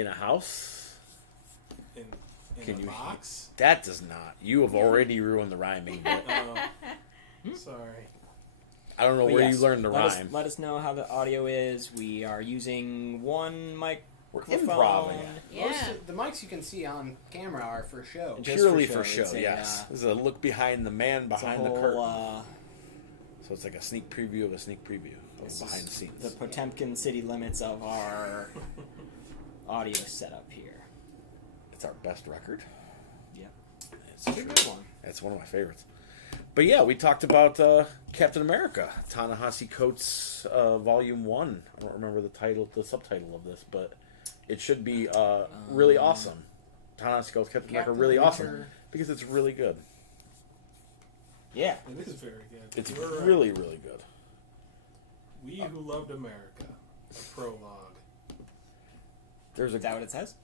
In a house? In Can a you box? That does not. You have already ruined the rhyming. But Sorry. I don't know But where yes, you learned the rhyme. Let us know how the audio is. We are using one We're microphone. improving. Yeah. Most of the mics you can see on camera are for show. Just Purely for for show, show, it's a, yes. This is a look behind the man It's a behind the whole, curtain. So it's like a sneak preview of a sneak preview of This behind is the scenes. the Potemkin city limits of our audio setup here. It's our best record. Yep. It's It's a good one. It's one of my favorites. But yeah, we talked about Captain America, Ta-Nehisi Coates, Volume 1. I don't remember the subtitle of this, but it should be really awesome. Ta-Nehisi Coates, Captain America, really awesome. Because it's really good. Yeah. It is very good. It's You're right. really, really good. We Who Loved America, a prologue. There's a... Is that what it says?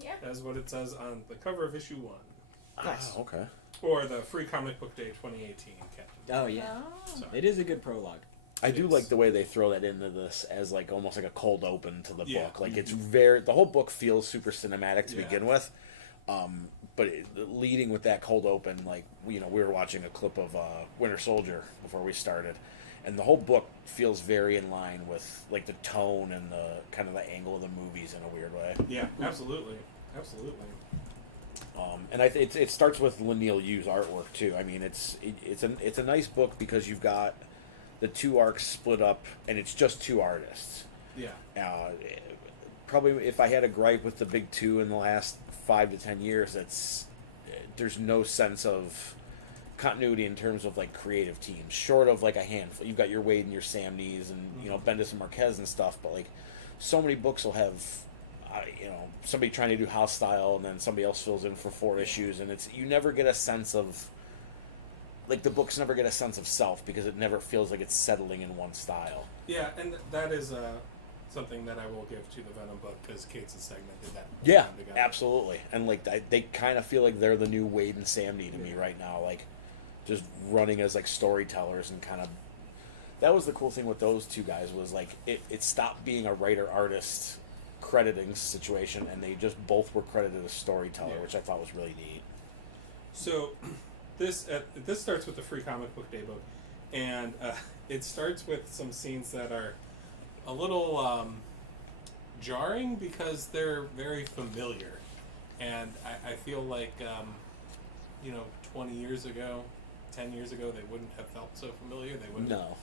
Yeah. That's what it says on the cover of issue 1. Nice. okay. Or the Free Comic Book Day 2018 Captain. Oh, yeah. Oh. Sorry. It is a good prologue. I do Yes. like the way they throw that into this as like almost like a cold open to the Yeah. book. Like it's very the whole book feels super cinematic to Yeah. begin with, but leading with that cold open, like we were watching a clip of Winter Soldier before we started, and the whole book feels very in line with like the tone and the kind of the angle of the movies in a weird way. Yeah, absolutely. Absolutely. And it starts with Leinil Yu's artwork too. I mean, it's a nice book because you've got the two arcs split up, and it's just two artists. Yeah. Probably, if I had a gripe with the big two in the last 5 to 10 years, there's no sense of continuity in terms of like creative teams, short of like a handful. You've got your Wade and your Sam Nees and Bendis and Marquez and stuff, but like so many books will have somebody trying to do house style and then somebody else fills in for 4 issues, and you never get a sense of like the books never get a sense of self because it never feels like it's settling in one style. Yeah, and that is something that I will give to the Venom book because Cates and Segment did that. Yeah, together. absolutely. And like they kind of feel like they're the new Wade and Sam Nee to me right now, like just running as like storytellers and kind of. That was the cool thing with those two guys was like it stopped being a writer artist crediting situation, and they just both were credited as storyteller, which I thought was really neat. So this starts with the Free Comic Book Day book, and it starts with some scenes that are a little jarring because they're very familiar, and I feel like 20 years ago, 10 years ago, they wouldn't have felt so familiar. They wouldn't have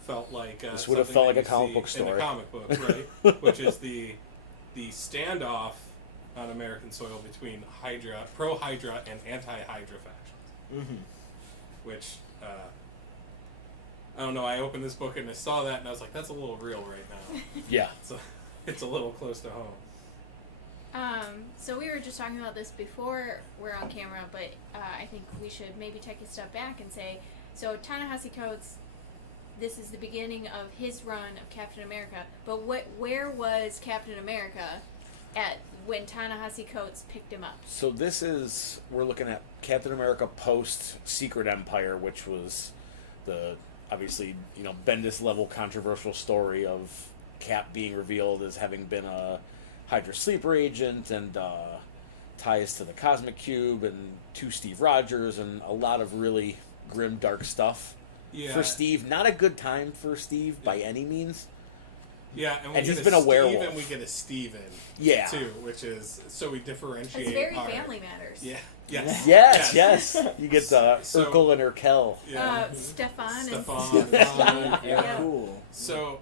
felt like this would have something felt like that a you comic see book story in a comic book, right? Which is the standoff on American soil between pro-Hydra and anti-Hydra factions. Mm-hmm. Which, I don't know, I opened this book and I saw that and I was like, that's a little real right now. Yeah. It's a little close to home. So we were just talking about this before we're on camera, but I think we should maybe take a step back and say, so Ta-Nehisi Coates, this is the beginning of his run of Captain America, but where was Captain America at when Ta-Nehisi Coates picked him up? So we're looking at Captain America post Secret Empire, which was the obviously Bendis level controversial story of Cap being revealed as having been a Hydra sleeper agent and ties to the Cosmic Cube and to Steve Rogers and a lot of really grim, dark stuff. Yeah. For Steve, not a good time for Steve by any means. Yeah, and he's been a werewolf. And we get a Steven, Yeah. too, which is, so we differentiate It's very our, Family Matters. Yeah. Yes. Yes. You get Urkel and Urkel. Yeah. Stefan. Yeah, cool. So,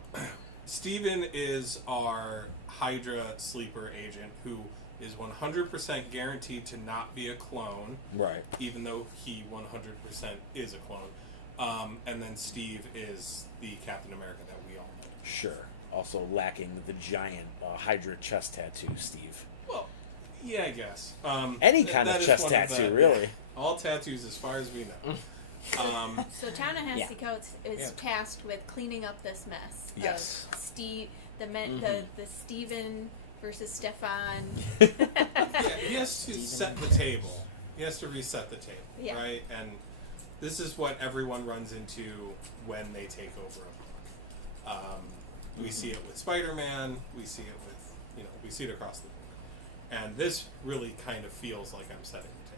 Steven is our Hydra sleeper agent who is 100% guaranteed to not be a clone. Right. Even though he 100% is a clone. And then Steve is the Captain America that we all know. Sure. Also lacking the giant Hydra chest tattoo, Steve. Well, yeah, I guess. Any kind of chest tattoo, really. All tattoos as far as we know. So Ta-Nehisi Coates is tasked with cleaning up this mess. Yes. Of Steve, the Steven versus Stefan. He has to set the table. He has to reset the table, right? And this is what everyone runs into when they take over a book. We see it with Spider-Man. We see it with, we see it across the board. And this really kind of feels like I'm setting the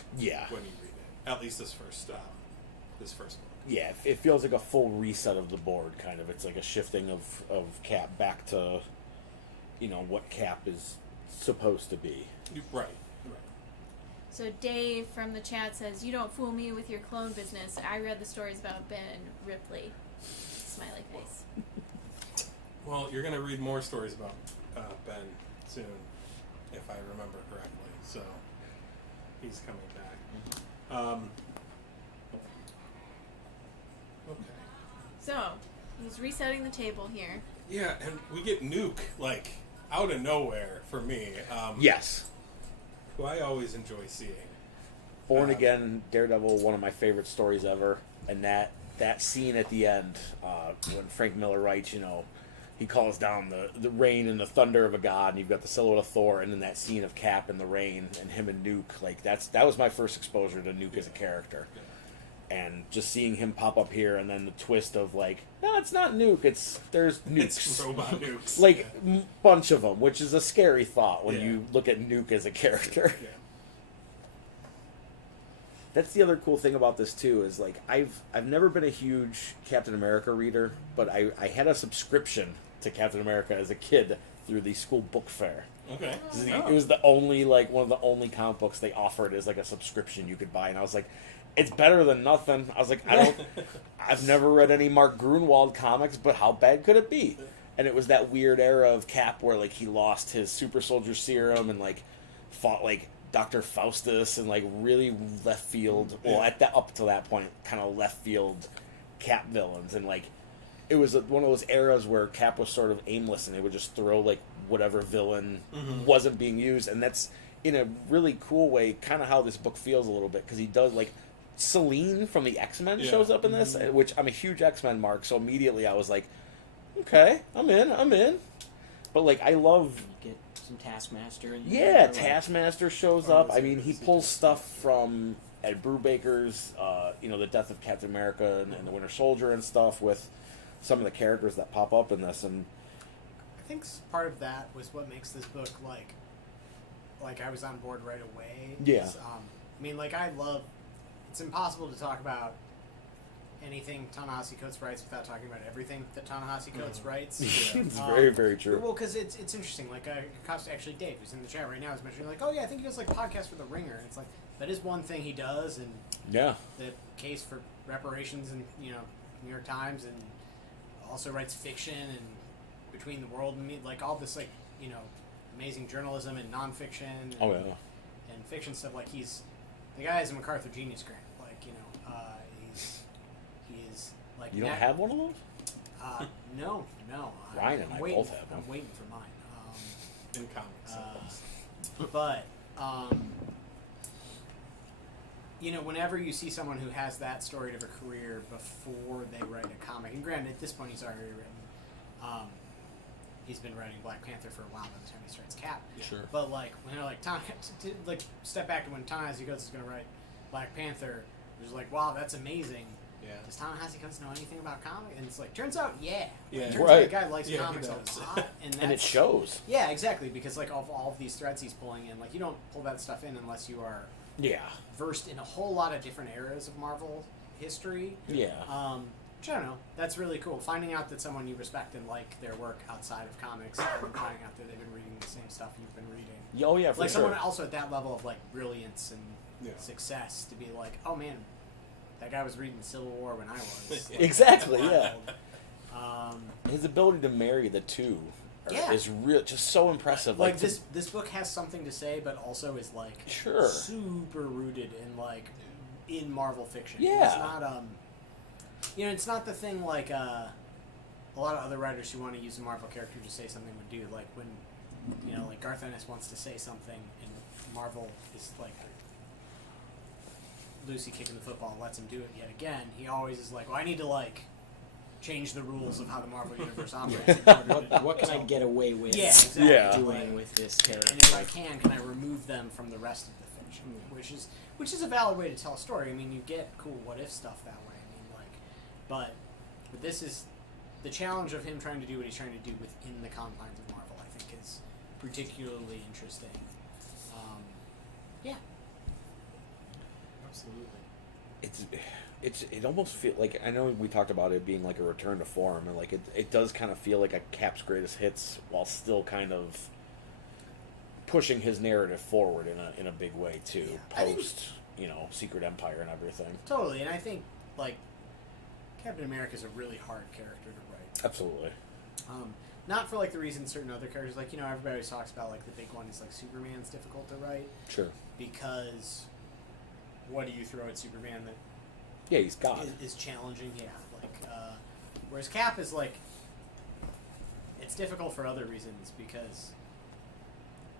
table Yeah. when you read it. At least this first book. Yeah, it feels like a full reset of the board, kind of. It's like a shifting of Cap back to, what Cap is supposed to be. Right. So Dave from the chat says, "You don't fool me with your clone business. I read the stories about Ben Ripley." Smiley face. Well, you're going to read more stories about Ben soon, if I remember correctly. So he's coming back. Okay. So he's resetting the table here. Yeah, and we get Nuke, like, out of nowhere for me. Yes. Who I always enjoy seeing. Born Again, Daredevil, one of my favorite stories ever. And that scene at the end, when Frank Miller writes, he calls down the rain and the thunder of a god, and you've got the silhouette of Thor, and then that scene of Cap in the rain and him and Nuke, like that was my first exposure to Nuke as a character. Yeah. And just seeing him pop up here, and then the twist of like, no, it's not Nuke, there's nukes. It's robot nukes. Like, bunch of them, which is a scary thought when Yeah. you look at Nuke as a character. Yeah. That's the other cool thing about this too, is like I've never been a huge Captain America reader, but I had a subscription to Captain America as a kid through the school book fair. Okay. It was the only, like, one of the only comic books they offered as like a subscription you could buy, and I was like, it's better than nothing. I was like, I've never read any Mark Grunwald comics, but how bad could it be? And it was that weird era of Cap where like he lost his super soldier serum and like fought like Dr. Faustus and like really left field. Well, up to that point, kind of left field Cap villains, and like it was one of those eras where Cap was sort of aimless and they would just throw like whatever villain wasn't being used, and that's in a really cool way kind of how this book feels a little bit, because he does like Selene from the X-Men shows up in this, which I'm a huge X-Men mark, so immediately I was like, okay, I'm in. But like I love Get some Taskmaster. In yeah, Taskmaster shows up. I mean, he pulls stuff from Ed Brubaker's, the Death of Captain America and the Winter Soldier and stuff with some of the characters that pop up in this. And I think part of that was what makes this book like I was on board right away. Yeah. I mean, like I love. It's impossible to talk about anything Ta-Nehisi Coates writes without talking about everything that Ta-Nehisi Coates writes. it's very, very true. Well, because it's interesting. Like, actually, Dave, who's in the chat right now, is mentioning, like, oh, yeah, I think he does, like, podcasts for The Ringer. And it's like, that is one thing he does, and Yeah. the case for reparations in, New York Times, and also writes fiction and Between the World and Me, like, all this, like, amazing journalism and nonfiction and, Oh, yeah. and fiction stuff. Like, the guy has a MacArthur Genius Grant. Like, he is, like... You don't have one of those? No. Ryan and I waiting, both have them. I'm waiting for mine. In comics. But, whenever you see someone who has that storied of a career before they write a comic, and granted, at this point he's already written, he's been writing Black Panther for a while by the time he starts Cap. Sure. But, like, when they're like, step back to when Ta-Nehisi Coates is going to write Black Panther, it's like, wow, that's amazing. Yeah. Does Ta-Nehisi Coates know anything about comics? And it's like, turns out, yeah. Yeah. Turns out Right. the guy likes Yeah, he comics does. a lot. And And it shows. Yeah, exactly, because like of all of these threads he's pulling in, like you don't pull that stuff in unless you are Yeah. versed in a whole lot of different eras of Marvel history. Yeah. Which I don't know, that's really cool. Finding out that someone you respect and like their work outside of comics, and finding out that they've been reading the same stuff you've been reading. Oh, yeah, for Like sure. someone also at that level of like brilliance and Yeah. success to be like, oh man, that guy was reading Civil War when I was. Like, Exactly, yeah. Um, His ability to marry the two Yeah. is just so impressive. like to- this book has something to say, but also is like Sure. super rooted in like in Marvel fiction. Yeah. It's not it's not the thing like a lot of other writers who want to use a Marvel character to say something would do. Like when like Garth Ennis wants to say something and Marvel is like Lucy kicking the football lets him do it yet again. He always is like, well, I need to like change the rules of how the Marvel universe operates. in order to- What can I so- get away with Yeah, exactly. Yeah. doing with this character? And if I can I remove them from the rest of the fiction? Which is a valid way to tell a story. I mean, you get cool what if stuff that way. I mean, like, but this is the challenge of him trying to do what he's trying to do within the confines of Marvel. I think is particularly interesting. Yeah. Absolutely. It almost feel like, I know we talked about it being like a return to form, and like it does kind of feel like a Cap's greatest hits while still kind of pushing his narrative forward in a big way too, Yeah, I think- post Secret Empire and everything. Totally, and I think like Captain America is a really hard character to write. Absolutely. Not for like the reason certain other characters, like everybody always talks about like the big one is like Superman's difficult to write Sure. because what do you throw at Superman that Yeah, he's God. is challenging? Yeah, whereas Cap is like it's difficult for other reasons because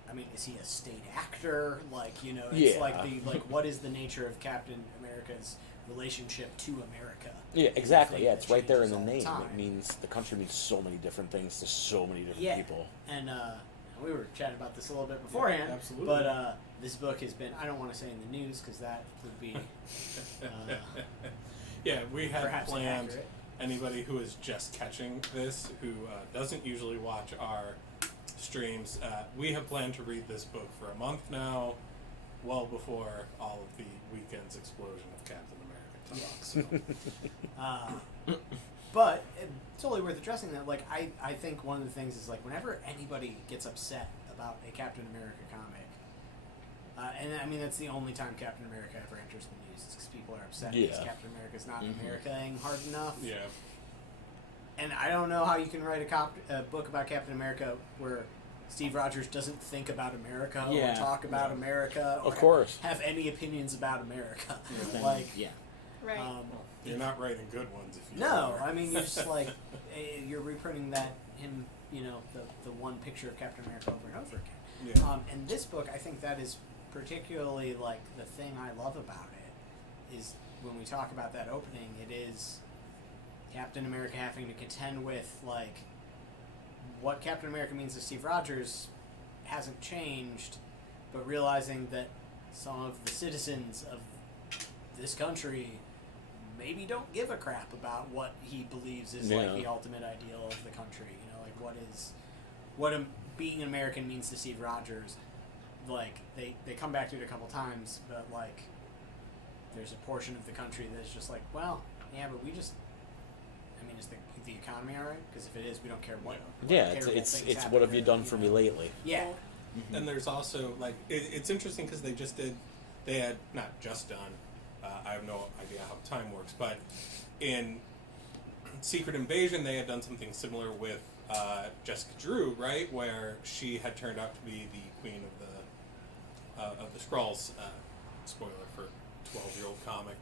I mean, is he a state actor? Like it's Yeah. like what is the nature of Captain America's relationship to America? Yeah, exactly. Thing Yeah, that it's right there in changes the all the name. time. It means the country means so many different things to so many different Yeah. people. And we were chatting about this a little bit beforehand. absolutely. But this book has been, I don't want to say in the news because that would be Yeah, we had perhaps planned. inaccurate. Anybody who is just catching this, who doesn't usually watch our streams, we have planned to read this book for a month now, well before all of the weekend's explosion of Captain America talk. So. But it's totally worth addressing that. Like, I think one of the things is, like, whenever anybody gets upset about a Captain America comic, and I mean, that's the only time Captain America ever enters the news, is because people are upset because Yeah. Captain America's not America-ing hard enough. Yeah. And I don't know how you can write a book about Captain America where Steve Rogers doesn't think about America Yeah. or talk about America or Of course. have any opinions about America. Then, Like, yeah. Right. You're not writing good ones if you no, are. I mean, you're just like, you're reprinting him, the one picture of Captain America over and over again. Yeah. And this book, I think that is particularly, like, the thing I love about it is when we talk about that opening, it is Captain America having to contend with, like, what Captain America means to Steve Rogers hasn't changed, but realizing that some of the citizens of this country maybe don't give a crap about what he believes is like Yeah. the ultimate ideal of the country. Like what being an American means to Steve Rogers. Like they come back to it a couple times, but like there's a portion of the country that's just like, well, yeah, but we just. I mean, is the economy all right? Because if it is, we don't care what. Yeah, terrible it's things happen what have there, you done for me lately? Yeah. And there's also like it's interesting because they had not just done. I have no idea how time works, but in Secret Invasion they had done something similar with Jessica Drew, right, where she had turned out to be the queen of the Skrulls. Spoiler for 12-year-old comic,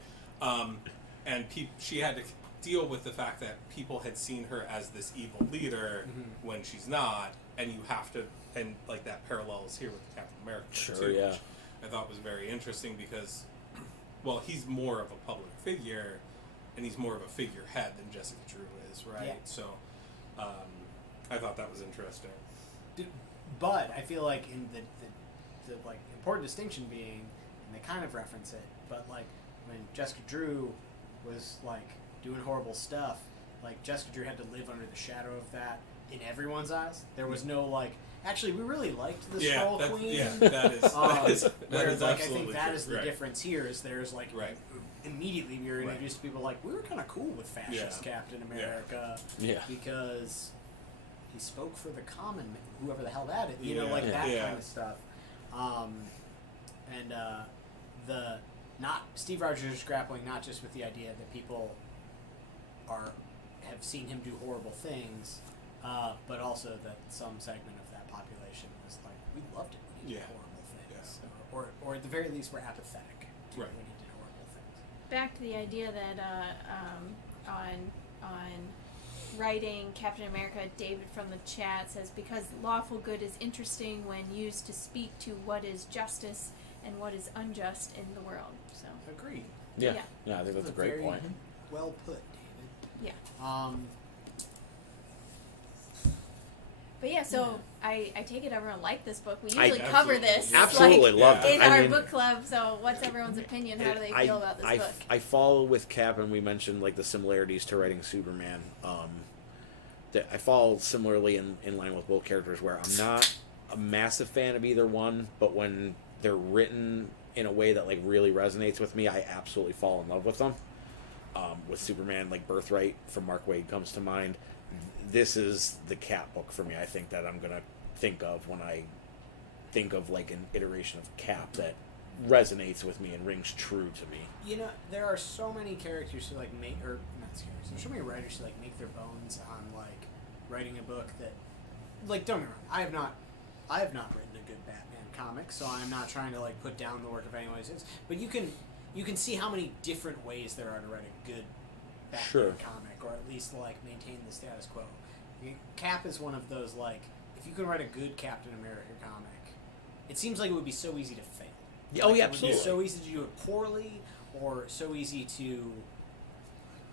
and she had to deal with the fact that people had seen her as this evil leader when she's not, and you have to, and like that parallels here with Captain America Sure, too, yeah. which I thought was very interesting because, well, he's more of a public figure, and he's more of a figurehead than Jessica Drew is, right? Yeah. So, I thought that was interesting. But I feel like in the like important distinction being, and they kind of reference it, but like when Jessica Drew was like doing horrible stuff, like Jessica Drew had to live under the shadow of that in everyone's eyes. There was no like, actually, we really liked the Skrull that, Queen. yeah, that is Whereas, like, I absolutely think that true. is the Right. difference here. Is there's like Right. immediately we were Right. introduced to people like we were kind of cool with fascist Yeah. Captain Yeah. America Yeah. because he spoke for the common man, whoever the hell that is, you know, Yeah. like that Yeah. kind of stuff. And the not Steve Rogers is grappling not just with the idea that people have seen him do horrible things, but also that some segment of that population was like, we loved it when he did Yeah. horrible things, or at the very least, we're apathetic to Right. when he did horrible things. Back to the idea that on writing Captain America, David from the chat says, because lawful good is interesting when used to speak to what is justice and what is unjust in the world. So Agreed. Yeah. Yeah. Yeah, I think that's a That's great very point. Well put, David. yeah. But yeah, so I take it everyone liked this book. We usually cover absolutely- this Absolutely Like, loved it. in I our mean, book club. So what's everyone's opinion? How do they feel about this book? I follow with Cap, and we mentioned like the similarities to writing Superman. That I follow similarly in line with both characters, where I'm not a massive fan of either one, but when they're written in a way that like really resonates with me, I absolutely fall in love with them. With Superman, like Birthright from Mark Waid comes to mind. This is the Cap book for me. I think that I'm gonna think of when I think of like an iteration of Cap that resonates with me and rings true to me. You know, there are so many characters who like make, or not characters, there's so many writers who like make their bones on like writing a book that, like, don't get me wrong, I have not written a good Batman comic, so I'm not trying to like put down the work of anyone else. But you can see how many different ways there are to write a good Batman Sure. comic, or at least like maintain the status quo. Cap is one of those, like, if you can write a good Captain America comic, it seems like it would be so easy to fail. Oh, Like, yeah, it would be absolutely. so easy to do it poorly, or so easy to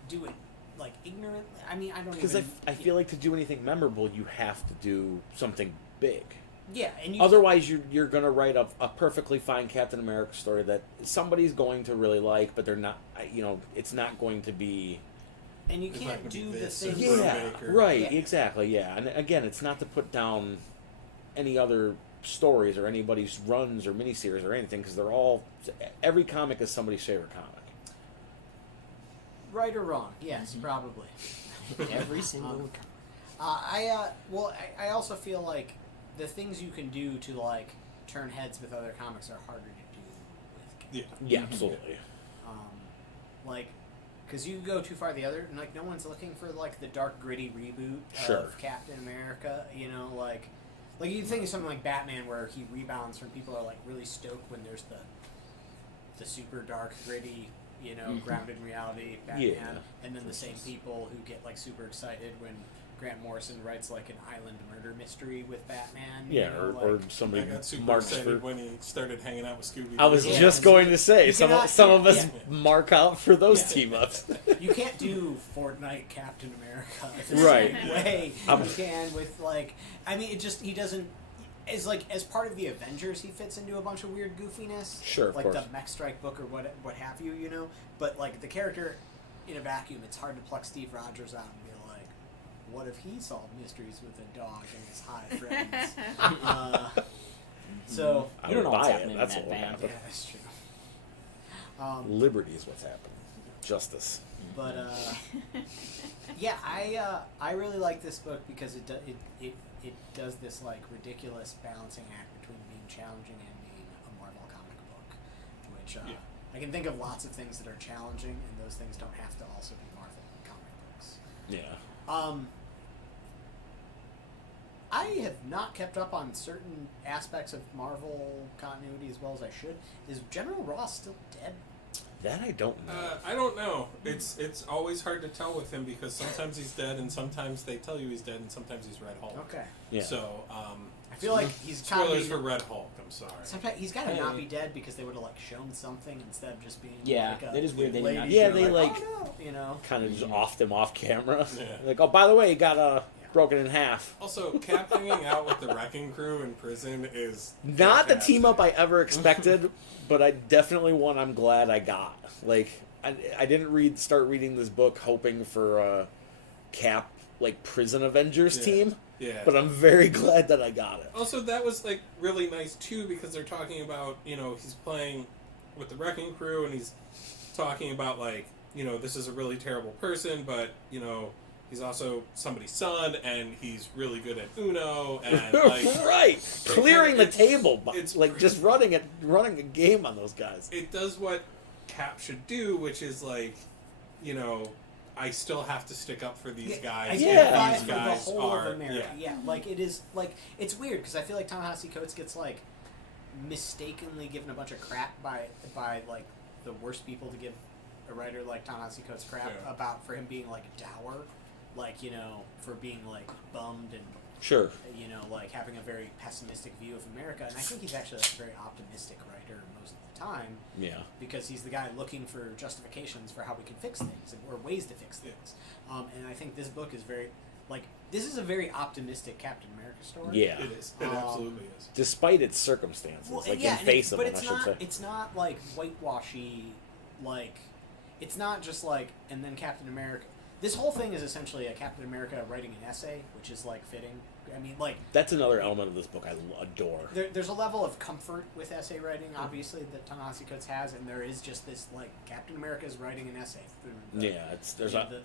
do it like ignorantly. I mean, I don't Because even. I feel like to do anything memorable, you have to do something big. yeah, and you Otherwise, you're going to write a perfectly fine Captain America story that somebody's going to really like, but they're not. It's not going to be. and you It's can't not gonna do be the this thing. or Yeah, Brubaker. right. Yeah. Exactly. Yeah, and again, it's not to put down any other stories or anybody's runs or miniseries or anything, because they're all. Every comic is somebody's favorite comic. Right or wrong? Yes, probably. Every single. Um, I also feel like the things you can do to like turn heads with other comics are harder to do with. Yeah. Yeah, absolutely. Like, because you go too far the other, and like no one's looking for like the dark gritty reboot Sure. of Captain America. You know, like you think of something like Batman where he rebounds from people are like really stoked when there's the super dark gritty, you know, grounded in reality Batman, Yeah. and then the same people who get like super excited when Grant Morrison writes like an island murder mystery with Batman. you Yeah, know, or like, somebody I got super marks excited for. when he started hanging out with Scooby. I was Yeah. just going to say You some cannot- some of us yeah. mark out for those Yeah. team ups. you can't do Fortnite Captain America the Right. same way I'm- you can with like. I mean, it just he doesn't. As part of the Avengers, he fits into a bunch of weird goofiness. Sure, of like course. the Mech Strike book or what have you, you know. But like the character in a vacuum, it's hard to pluck Steve Rogers out and be like, what if he solved mysteries with a dog and his high friends? So I We don't would know what's buy happening it. in That's that what will band. happen. yeah, that's true. Liberty is what's happening. Justice. But yeah, I really like this book because it does this like ridiculous balancing act between being challenging and being a Marvel comic book, which Yeah. I can think of lots of things that are challenging, and those things don't have to also be Marvel comic books. Yeah. I have not kept up on certain aspects of Marvel continuity as well as I should. Is General Ross still dead? That I don't know. I don't know. It's always hard to tell with him because sometimes he's dead and sometimes they tell you he's dead and sometimes he's Red Hulk. Okay. Yeah. So, I feel like he's gotta spoilers be- for Red Hulk. I'm sorry. Sometimes he's got to not Hey. be dead because they would have like shown something instead of just being Yeah, like a that is weird they did lady not Yeah, show they it. like oh, no, you know. kind of just offed him off camera. Yeah. Like, oh, by the way, he got broken in half. Also, Cap hanging out with the Wrecking Crew in prison is Not the fantastic. team up I ever expected, but I definitely one I'm glad I got. Like, I didn't start reading this book hoping for a Cap like prison Avengers Yeah. team, Yeah. but I'm very glad that I got it. Also, that was like really nice too because they're talking about he's playing with the Wrecking Crew and he's talking about like this is a really terrible person, but he's also somebody's son and he's really good at Uno and like Right, clearing the it's- table, it's like just running a game on those guys. it does what Cap should do, which is like I still have to stick up for these guys. I Yeah. stand by These for the guys whole are of America. Yeah. like it is like it's weird because I feel like Ta-Nehisi Coates gets like mistakenly given a bunch of crap by like the worst people to give a writer like Ta-Nehisi Coates crap Yeah. about for him being like dour, like for being like bummed and Sure. like having a very pessimistic view of America. And I think he's actually like, a very optimistic writer most of the time Yeah. because he's the guy looking for justifications for how we can fix things or ways to fix things. And I think this book is this is a very optimistic Captain America story. Yeah. It is. It absolutely is. Despite its circumstances, Well, like yeah, in and face of but them, it's I should not. say. It's not like whitewashy. Like, it's not just like and then Captain America. This whole thing is essentially a Captain America writing an essay, which is like fitting I mean, like, That's another element of this book I adore. there's a level of comfort with essay writing, obviously, that Ta-Nehisi Coates has, and there is just this, like, Captain America is writing an essay. Through Yeah,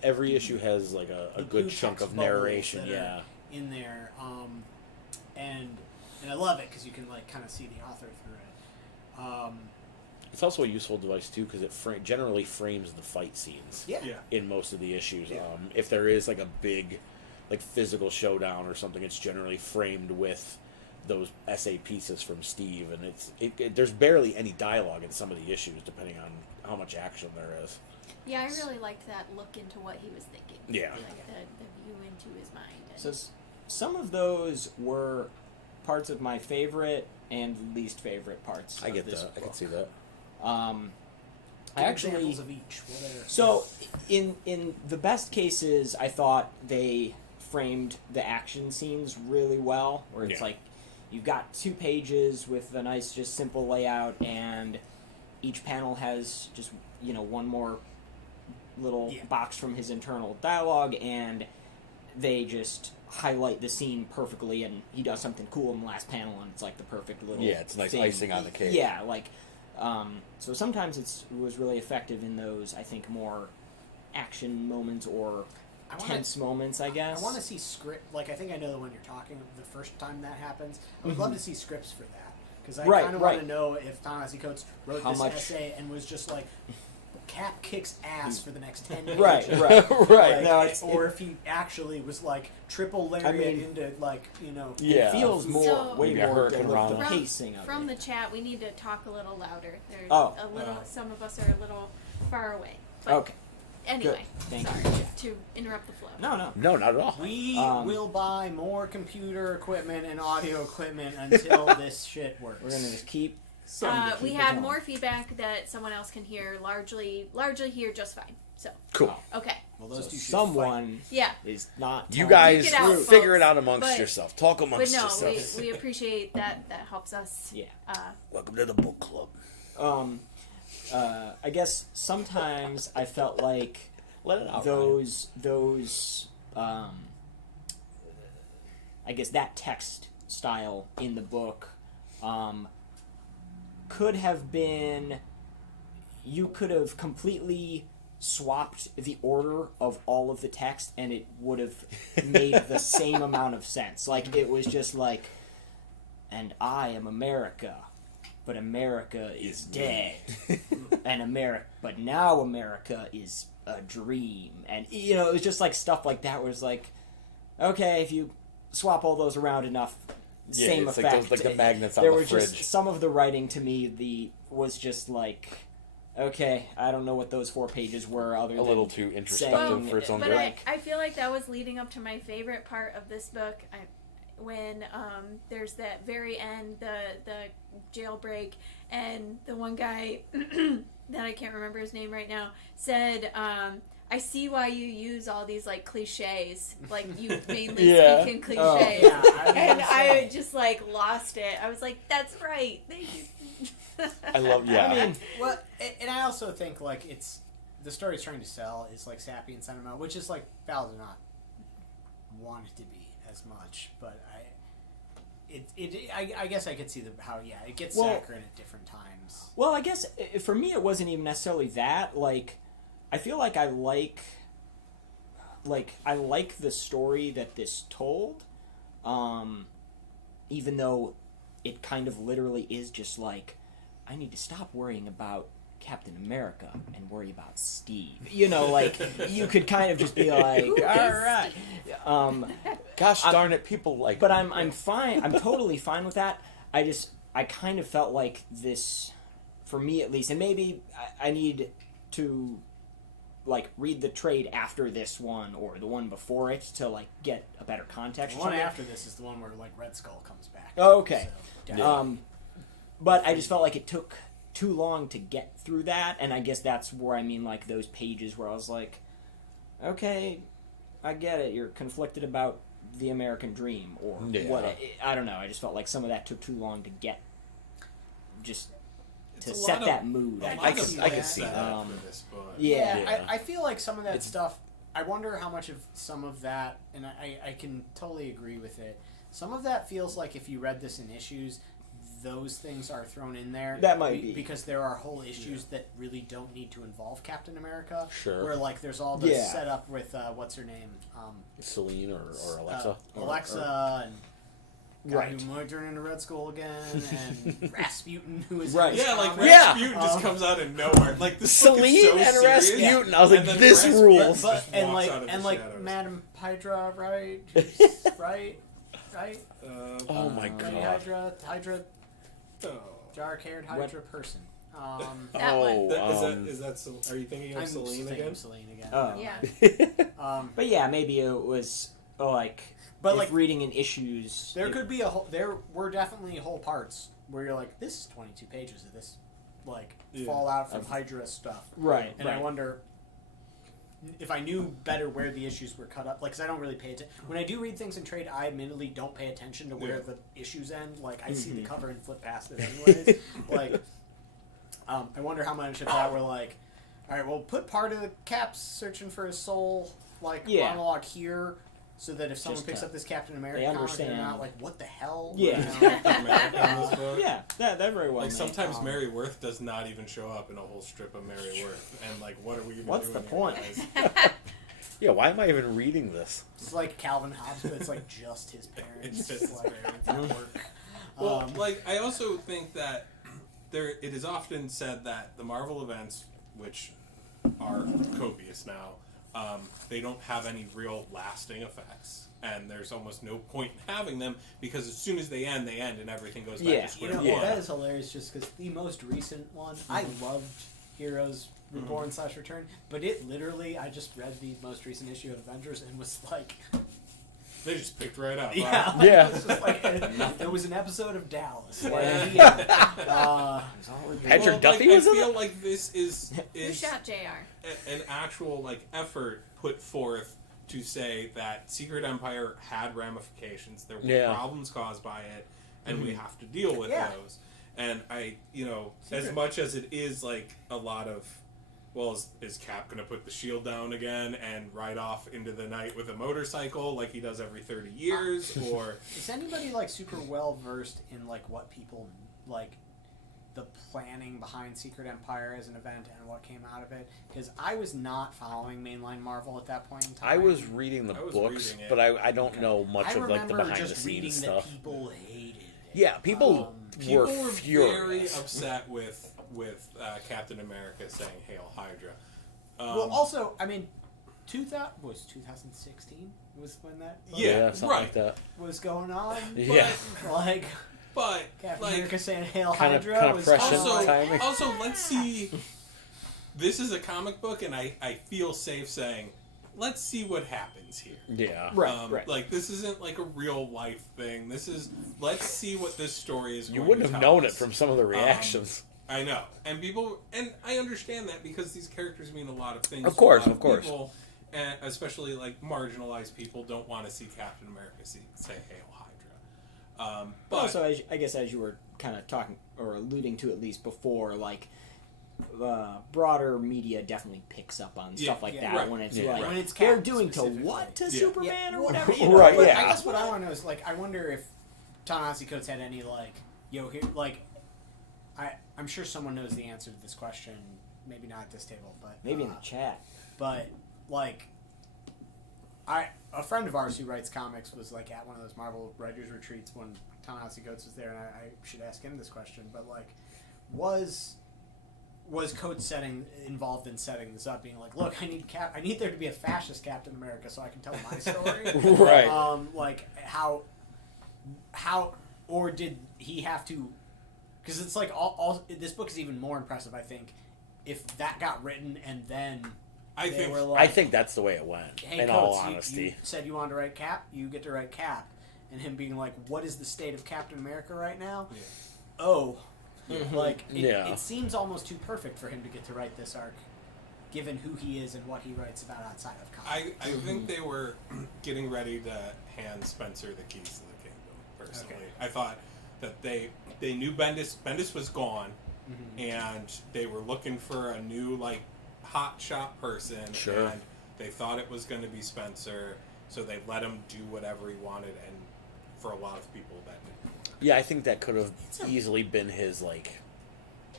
every issue has like a the good blue chunk text of bubbles narration. that Yeah, are in there, and I love it because you can, like, kind of see the author through it. it's also a useful device too because it generally frames the fight scenes. Yeah. Yeah. In most of the issues, Yeah. If there is like a big, like physical showdown or something, it's generally framed with those essay pieces from Steve, and there's barely any dialogue in some of the issues, depending on how much action there is. Yeah, I really liked that look into what he was thinking. Yeah. Like the view into his mind. And So some of those were parts of my favorite and least favorite parts. I of get this that. I can book. see that. I Give actually examples of each. What are... so in the best cases, I thought they framed the action scenes really well, where it's Yeah. like you've got 2 pages with a nice, just simple layout, and each panel has just one more little Yeah. box from his internal dialogue, and they just highlight the scene perfectly, and he does something cool in the last panel, and it's like the perfect little Yeah, it's nice thing. icing on the cake. Yeah, like so sometimes it was really effective in those, I think, more action moments or I wanna- tense moments, I guess. I want to see script. Like, I think I know the one you're talking. The first time that happens, I would love to see scripts for that because I Right, kind of right. want to know if Ta-Nehisi Coates wrote How this much- essay and was just like, Cap kicks ass for the next 10 pages. Right, right, Right. Like, No, or if he actually was like triple lariat mean- into like Yeah. It feels more, So- way Maybe a more Hurricane the Rana. pacing of from it. the chat, we need to talk a little louder. There's Oh. a little. Some of us are a little far away. But Okay. anyway, Thank sorry you. to interrupt the flow. No. No, not at all. We will buy more computer equipment and audio equipment until this shit works. We're gonna just keep. We keep it had going. more feedback that someone else can hear. Largely hear just fine. So Cool. okay, Well, those So two should someone yeah. is not. You telling guys Geek it out, figure folks. it out amongst But- yourself. Talk But amongst no, yourselves. we appreciate that. That helps us. Yeah. Welcome to the book club. I guess sometimes I felt like Let it out. those I guess that text style in the book could have been, you could have completely swapped the order of all of the text and it would have made the same amount of sense. Like, it was just like, and I am America, but America is dead. But now America is a dream. And, it was just like stuff like that where it's like, okay, if you swap all those around enough, Yeah, same it's effect. like those, like the magnets on There the was fridge. just some of the writing to me was just like, okay, I don't know what those 4 pages were other A than little too introspective saying- for its own But good. I feel like that was leading up to my favorite part of this book. When there's that very end, the jailbreak, and the one guy that I can't remember his name right now said, "I see why you use all these like cliches, like you mainly Yeah. speak in cliches." Oh, yeah, I was And gonna I say. just like lost it. I was like, "That's right." Thank you. I love, yeah. I mean, Well, and I also think like it's the story it's trying to sell is like sappy and sentimental, which is like Val did not want it to be as much, but I guess I could see how it gets Well- saccharine at different times. well, I guess for me it wasn't even necessarily that. Like, I feel like I like the story that this told, even though it kind of literally is just like, I need to stop worrying about Captain America and worry about Steve. Like, you could kind of just be like, all right. Gosh darn it, people like. But I'm fine. I'm totally fine with that. I kind of felt like this, for me at least, and maybe I need to like read the trade after this one or the one before it to like get a better context. The or one something. after this is the one where like Red Skull comes back. Oh, okay. So, Yeah. But I just felt like it took too long to get through that, and I guess that's where I mean like those pages where I was like, okay, I get it. You're conflicted about the American dream or Yeah. what. I don't know. I just felt like some of that took too long to get, just to It's a set lot of- that mood. A I lot I of can- see I can that. see setup that. for this book. Yeah. Yeah. I feel like some of that It's- stuff. I wonder how much of some of that, and I can totally agree with it. some of that feels like if you read this in issues, those things are thrown in there. That might be. because there are whole issues that really don't need to involve Captain America. Sure. Where like there's all the Yeah. setup with what's her name, Celine or Alexa. Alexa and. Guy Right. who might turn into Red Skull again, and Rasputin, who is Right. in this Yeah, like comic. Yeah. Rasputin just comes out of nowhere. Like this book is Celine so and serious, Rasputin. I was like, and then this Rasputin rules. But just and walks like out of and the like shadows. Madame Hydra, right? right? Oh my Lady god. Hydra, oh. dark-haired Hydra person. That Oh, one. Is that are you thinking of I'm Celine thinking again? of Celine again. Oh. Yeah. But yeah, maybe it was like, But, if like, reading in issues. there could be there were definitely whole parts where you're like, this is 22 pages of this, like Yeah. fallout from Hydra stuff. Right. And I wonder if I knew better where the issues were cut up, like, because I don't really pay attention. When I do read things in trade, I admittedly don't pay attention to where Yeah. the issues end. Like, I see the Mhm. cover and flip past it anyways. Like, I wonder how much of that were like, all right, well, put part of the Cap's searching for his soul, like, Yeah. monologue here, so that if someone Just picks to- up this Captain America they comic, understand. they're not like, what the hell? Yeah. You know? Captain America in this book. Yeah, that very well. Like may. sometimes Um, Mary Worth does not even show up in a whole strip of Mary Worth, and like, what are we even What's doing the here, point? guys? Yeah, why am I even reading this? It's like Calvin Hobbes, but it's like just his parents. It's just his like, parents. at work. Well, like I also think that it is often said that the Marvel events, which are copious now, they don't have any real lasting effects, and there's almost no point in having them because as soon as they end, and everything goes back Yeah. to square You know, one. that is hilarious just because the most recent one, I loved Heroes Reborn / Return, but it literally, I just read the most recent issue of Avengers and was like, They just picked right up. yeah, Huh? like, Yeah. it was just like, there was an episode of Dallas. Like, Yeah. yeah. Patrick Well, Duffy like, was I in feel it? like this is Who shot JR? an actual like effort put forth to say that Secret Empire had ramifications. There were Yeah. problems caused by it, and we have to deal with Yeah. those. And I, as Secret- much as it is like a lot of, well, is Cap going to put the shield down again and ride off into the night with a motorcycle like he does every 30 years, or Is anybody like super well versed in like what people like the planning behind Secret Empire as an event and what came out of it? Because I was not following mainline Marvel at that point in time. I was reading the I was books, reading it. but I don't know much I of like the remember behind the just reading scenes that stuff. people hated it. Yeah, people people were were very furious. upset with Captain America saying "Hail Hydra." Well, also, I mean, 2016 was when that Yeah, something right. like that. was going on. Yeah. Like But Captain like America saying "Hail Kinda- Hydra" kinda was prescient also like, timing. also, let's see. This is a comic book, and I feel safe saying, let's see what happens here. Yeah. Right, right. Like this isn't like a real life thing. This is let's see what this story is. You going wouldn't to have tell known it us. from some of the reactions. I know, and I understand that because these characters mean a lot of things. Of to course, a lot of course. People, and especially like marginalized people don't want to see Captain America say "Hail Hydra." But also, I guess as you were kind of talking or alluding to at least before, like broader media definitely picks up on stuff like yeah, that right. when it's Yeah. like When it's they're Cap doing to specifically. what to Yeah. Superman Yeah. or whatever. You know? Right, But yeah. I guess what I want to know is like I wonder if Ta-Nehisi Coates had any like here like I'm sure someone knows the answer to this question. Maybe not at this table, but Maybe in the chat. But like, a friend of ours who writes comics was like at one of those Marvel writers retreats when Ta-Nehisi Coates was there, and I should ask him this question. But like, was Coates involved in setting this up, being like, look, I need there to be a fascist Captain America so I can tell my story. Right. Like how, or did he have to? Because it's like all this book is even more impressive, I think, if that got written and then I they think were like, I think that's the way it went. hey, in Coates, all you honesty. said you wanted to write Cap, you get to write Cap, and him being like, what is the state of Captain America right now? Yeah. Oh, like Yeah. it seems almost too perfect for him to get to write this arc, given who he is and what he writes about outside of comics. I think they were getting ready to hand Spencer the keys to the kingdom. Personally, Okay. I thought that they knew Bendis was gone, Mm-hmm. and they were looking for a new like hot shot person. Sure. And they thought it was going to be Spencer, so they let him do whatever he wanted. And for a lot of people that Yeah, I think that could have easily been his like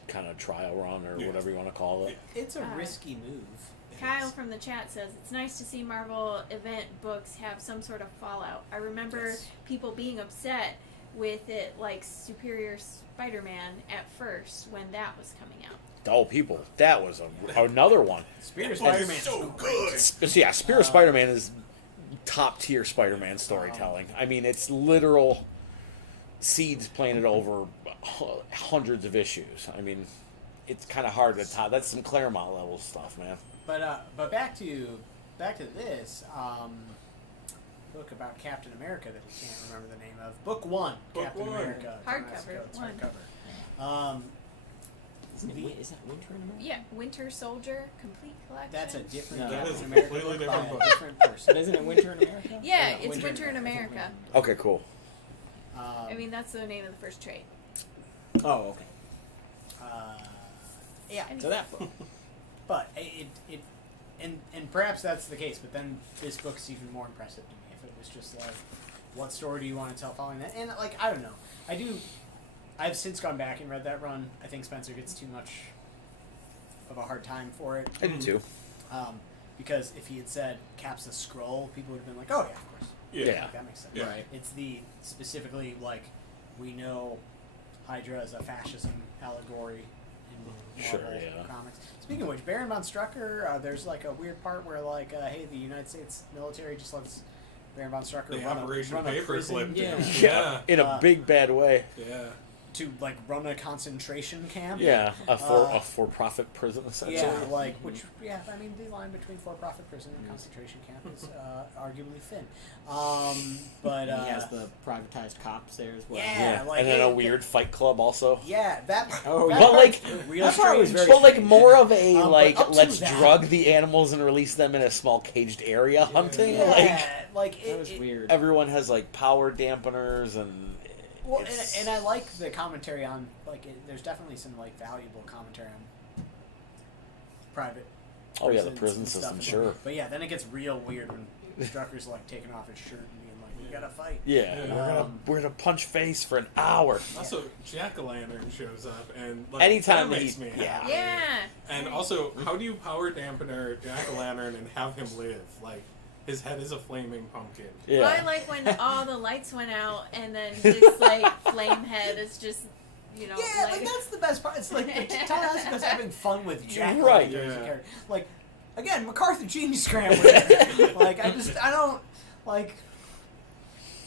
kind of trial run or Yeah. whatever you want to call it. It's a Uh, risky move. Kyle from the chat says it's nice to see Marvel event books have some sort of fallout. I remember Yes. people being upset with it, like Superior Spider-Man at first when that was coming out. Oh, people, that was another one. Spirit was Spider-Man so good. Yeah, Spirit Spider-Man is top tier Spider-Man storytelling. I mean, it's literal seeds planted over hundreds of issues. I mean, it's kind of hard to top. That's some Claremont level stuff, man. But back to this book about Captain America that we can't remember the name of. Book 1, Book Captain 1. America. Hardcover, It's one. hardcover. Isn't The- is that Winter in America? Yeah, Winter Soldier complete collection. That's a different No. That Captain is a America completely book by different a book. different But person. isn't it Winter in America? Yeah, Yeah, it's Winter Winter in in America. Okay, cool. I mean, that's the name of the first trade. Oh, okay. Yeah. So that book. But and perhaps that's the case. But then this book's even more impressive to me. If it was just like, what story do you want to tell following that? And like, I don't know. I've since gone back and read that run. I think Spencer gets too much of a hard time for it. I do too. Because if he had said Cap's a Skrull, people would have been like, oh yeah, of course. Yeah. Like, that makes sense. Yeah. Right. It's the specifically like we know Hydra is a fascism allegory in Sure, Marvel yeah. comics. Speaking of which, Baron von Strucker, there's like a weird part where like, hey, the United States military just lets Baron von Strucker The run Operation a prison, Paperclip. Yeah. Yeah, in a Uh, big bad way. Yeah. to like run a concentration camp. Yeah, a Uh, for-profit prison essentially. Yeah, like which, yeah, I mean the line between for-profit prison and concentration camp is arguably thin. But And he has the privatized cops there as well. Yeah. like, and then a it- weird Fight Club also. yeah, that. Oh, that But part's like, real that part was strange. very but like strange. more of a But like up to let's that- drug the animals and release them in a small caged area hunting. Yeah, like That was weird. Everyone has like power dampeners and. Well, it's- and I like the commentary on like there's definitely some like valuable commentary on private. Oh yeah, the prisons prison and stuff system, and sure. But yeah, then it gets real weird when Strucker's like taking off his shirt and being like, "We gotta fight." Yeah, Yeah. we're gonna punch face for an hour. Also, Jack-o'-lantern shows up, and like, Anytime that makes he- me yeah. happy. Yeah. And also, how do you power dampener Jack-o'-lantern and have him live? Like, his head is a flaming pumpkin. Yeah. Well, I like when all the lights went out and then his like flame head is just, you know, Yeah, like that's the best part. It's like Ta-Nehisi Coates having fun with Jack. Right. As a Yeah. character. Like, again, MacArthur Genius Scrambler. Like, I don't like.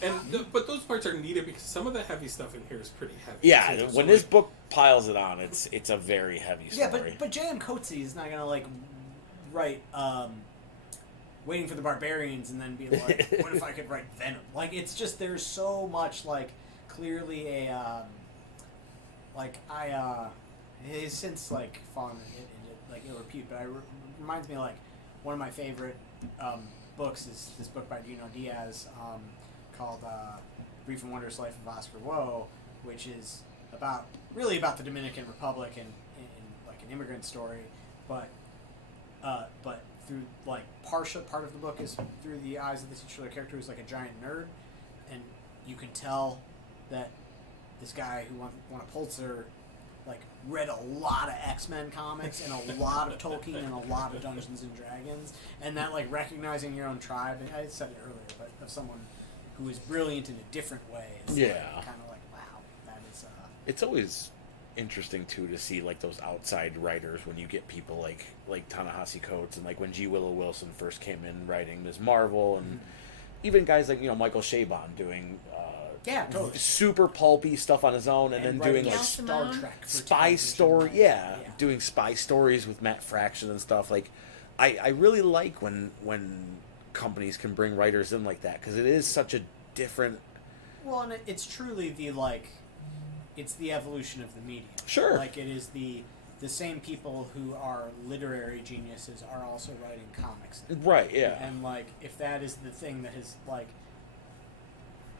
And but those parts are needed because some of the heavy stuff in here is pretty heavy. Yeah, too. So, when this book piles it on, it's a very heavy Yeah, story. but J.M. Coetzee is not gonna like write Waiting for the Barbarians and then be like, what if I could write Venom? Like, it's just there's so much like clearly a he's since like fallen into like ill repute, but it reminds me like one of my favorite books is this book by Gino Diaz called Brief and Wondrous Life of Oscar Woe, which is really about the Dominican Republic and like an immigrant story, but through like part of the book is through the eyes of the titular character who's like a giant nerd, and you can tell that this guy who won a Pulitzer like read a lot of X-Men comics and a lot of Tolkien and a lot of Dungeons and Dragons, and that like recognizing your own tribe, and I said it earlier, but of someone who is brilliant in a different way is Yeah. kind of like, wow, that is It's always interesting too to see like those outside writers when you get people like Ta-Nehisi Coates and like when G. Willow Wilson first came in writing Ms. Marvel and even guys like Michael Chabon doing yeah, totally. super pulpy stuff on his own and then writing doing Gail like Star Simone. Trek for spy television, story like, yeah, doing spy stories with Matt Fraction and stuff. Like I really like when companies can bring writers in like that because it is such a different Well, and it's truly the it's the evolution of the medium. Sure. Like it is the same people who are literary geniuses are also writing comics. right, yeah. And like if that is the thing that has like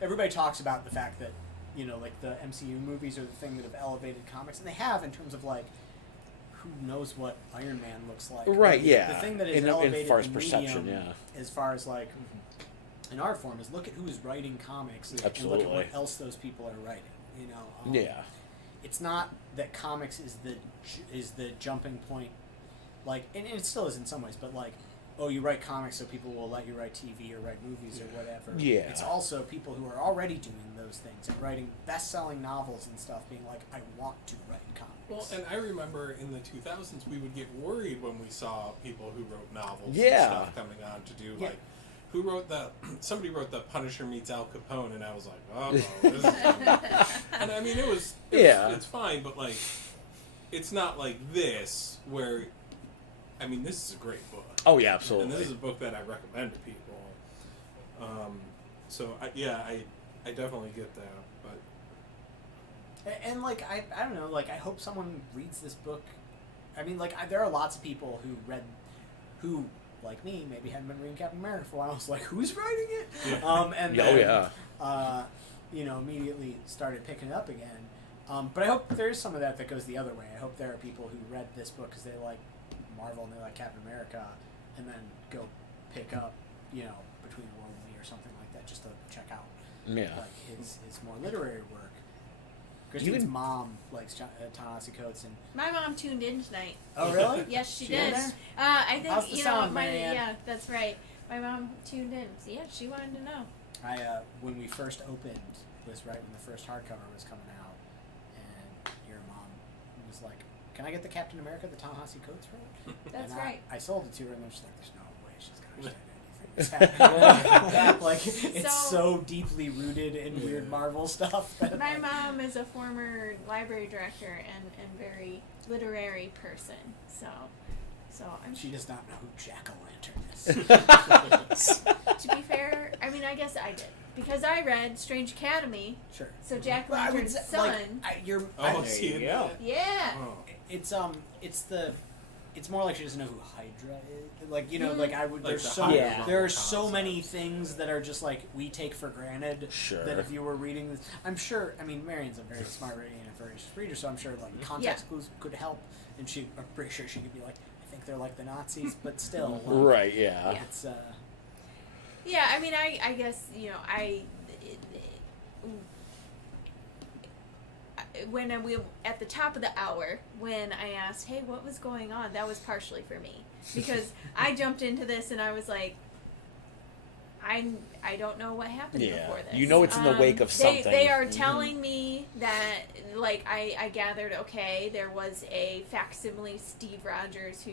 everybody talks about the fact that like the MCU movies are the thing that have elevated comics, and they have in terms of like who knows what Iron Man looks like. Right, The- yeah. The thing that has In elevated far as the perception, medium yeah. as far as like an art form is look at who is writing comics and look Absolutely. at what else those people are writing. You know, Yeah. it's not that comics is the jumping point, like, and it still is in some ways, but like, oh, you write comics so people will let you write TV or write movies or whatever. Yeah. It's also people who are already doing those things and writing best-selling novels and stuff being like, I want to write comics. Well, and I remember in the 2000s we would get worried when we saw people who wrote novels Yeah. and stuff coming on to do like who wrote somebody wrote the Punisher meets Al Capone, and I was like, oh, this is gonna... And I mean it's fine, but like it's not like this where I mean this is a great book. Oh yeah, absolutely. And this is a book that I recommend to people. So I definitely get that, but And like I don't know, like I hope someone reads this book. I mean, like there are lots of people who like me maybe hadn't been reading Captain America for a while. I was like, who's writing it? Yeah. And Oh, then, yeah. you know, immediately started picking it up again. But I hope there is some of that goes the other way. I hope there are people who read this book because they like Marvel and they like Captain America, and then go pick up, you know, Between the World and Me or something like that just to check out Yeah. like his more literary work. Christine's Even- mom likes Ta-Nehisi Coates, and My mom tuned in tonight. oh really? Yes, she She in did. there? I think How's the you sound, know, Marianne? yeah, that's right. My mom tuned in. So yeah, she wanted to know. I when we first opened was right when the first hardcover was coming out, and your mom was like, "Can I get the Captain America, the Ta-Nehisi Coates run?" That's and right. I sold it to her, and then she's like, "There's no way she's gonna understand anything." Like it's so deeply rooted in weird Marvel stuff. That, My like, mom is a former library director and very literary person. So I'm she does not know who Jack-o'-lantern is. to be fair, I mean I guess I did. Because I read Strange Academy, Sure. so Jack Well, I would Lantern's say, son. like, you're. oh, There see you it. go. Yeah. Oh. It's more like she doesn't know who Hydra is. Like, you know, like I would. Like There's the so Hydra Yeah. there are novel so concept. many things that are just like we take for granted. Sure. That if you were reading this, I'm sure. I mean, Marion's a very smart reader and a very reader, so I'm sure like context clues could help. And I'm pretty sure she could be like, I think they're like the Nazis, but still. Like, Right. Yeah. Yeah. It's Yeah, I mean, I guess, you know, when we at the top of the hour, when I asked, hey, what was going on, that was partially for me. Because I jumped into this and I was like, I don't know what happened Yeah. before this. You know it's in the wake of something. They are telling me that, like, I gathered, okay, there was a facsimile Steve Rogers who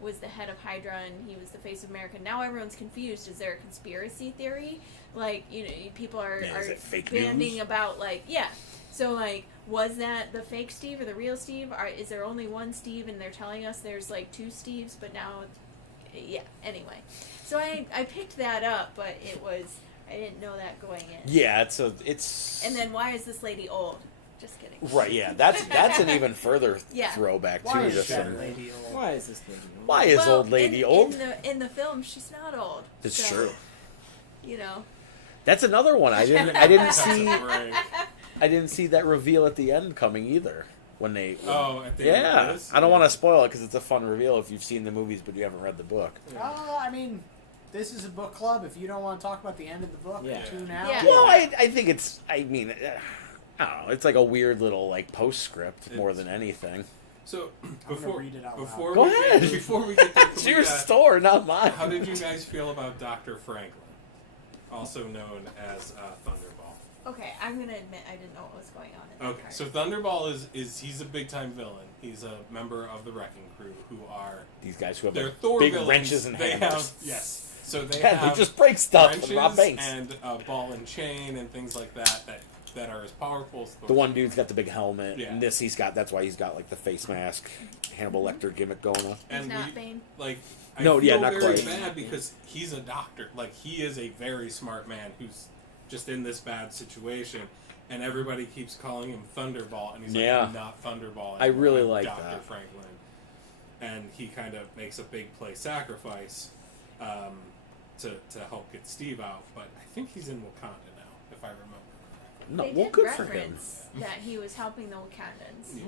was the head of Hydra and he was the face of America. Now everyone's confused. Is there a conspiracy theory? Like, you know, people are Is it fake banding news? about, like, yeah. So, like, was that the fake Steve or the real Steve? Is there only one Steve and they're telling us there's, like, two Steves, but now, yeah, anyway. So I picked that up, but I didn't know that going in. Yeah. It's. And then why is this lady old? Just kidding. Right. Yeah. That's an even further Yeah. throwback why too. is Just that some- lady old? Why is this lady? Why is Well, old lady in, old? In the film, she's not old. It's so, true. You know. That's another one. I didn't That's see. a break. I didn't see that reveal at the end coming either. When they. Oh, at the end of Yeah. this? I don't want to spoil it because it's a fun reveal if you've seen the movies but you haven't read the book. I mean, this is a book club. If you don't want to talk about the end of the book, Yeah. tune out. Yeah. Well, I think it's. I mean, I don't know. It's like a weird little like postscript more It's- than anything. So gonna before read it out before Go we ahead. get, before we get to It's your that, store, not mine. how did you guys feel about Dr. Franklin, also known as Thunderball? Okay, I'm gonna admit I didn't know what was going on in that Okay, part. so Thunderball is he's a big time villain. He's a member of the Wrecking Crew who are These guys who have they're like, Thor big villains. wrenches and they hammers. have yes. So they Yeah, have they just break stuff wrenches and rob banks. and ball and chain and things like that are as powerful as Thor. The one dude's got the big helmet, Yeah. and that's why he's got like the face mask, Hannibal Lecter gimmick going on. He's and not we, Bane. like I No, feel yeah, not very quite. bad because he's a doctor. Like he is a very smart man who's just in this bad situation, and everybody keeps calling him Thunderball, and he's Yeah. like, I'm not Thunderball. I really I'm like Dr. that. Franklin, and he kind of makes a big play sacrifice to help get Steve out. But I think he's in Wakanda now, if I remember correctly. No, They well, did good for him. reference that he was helping the Wakandans.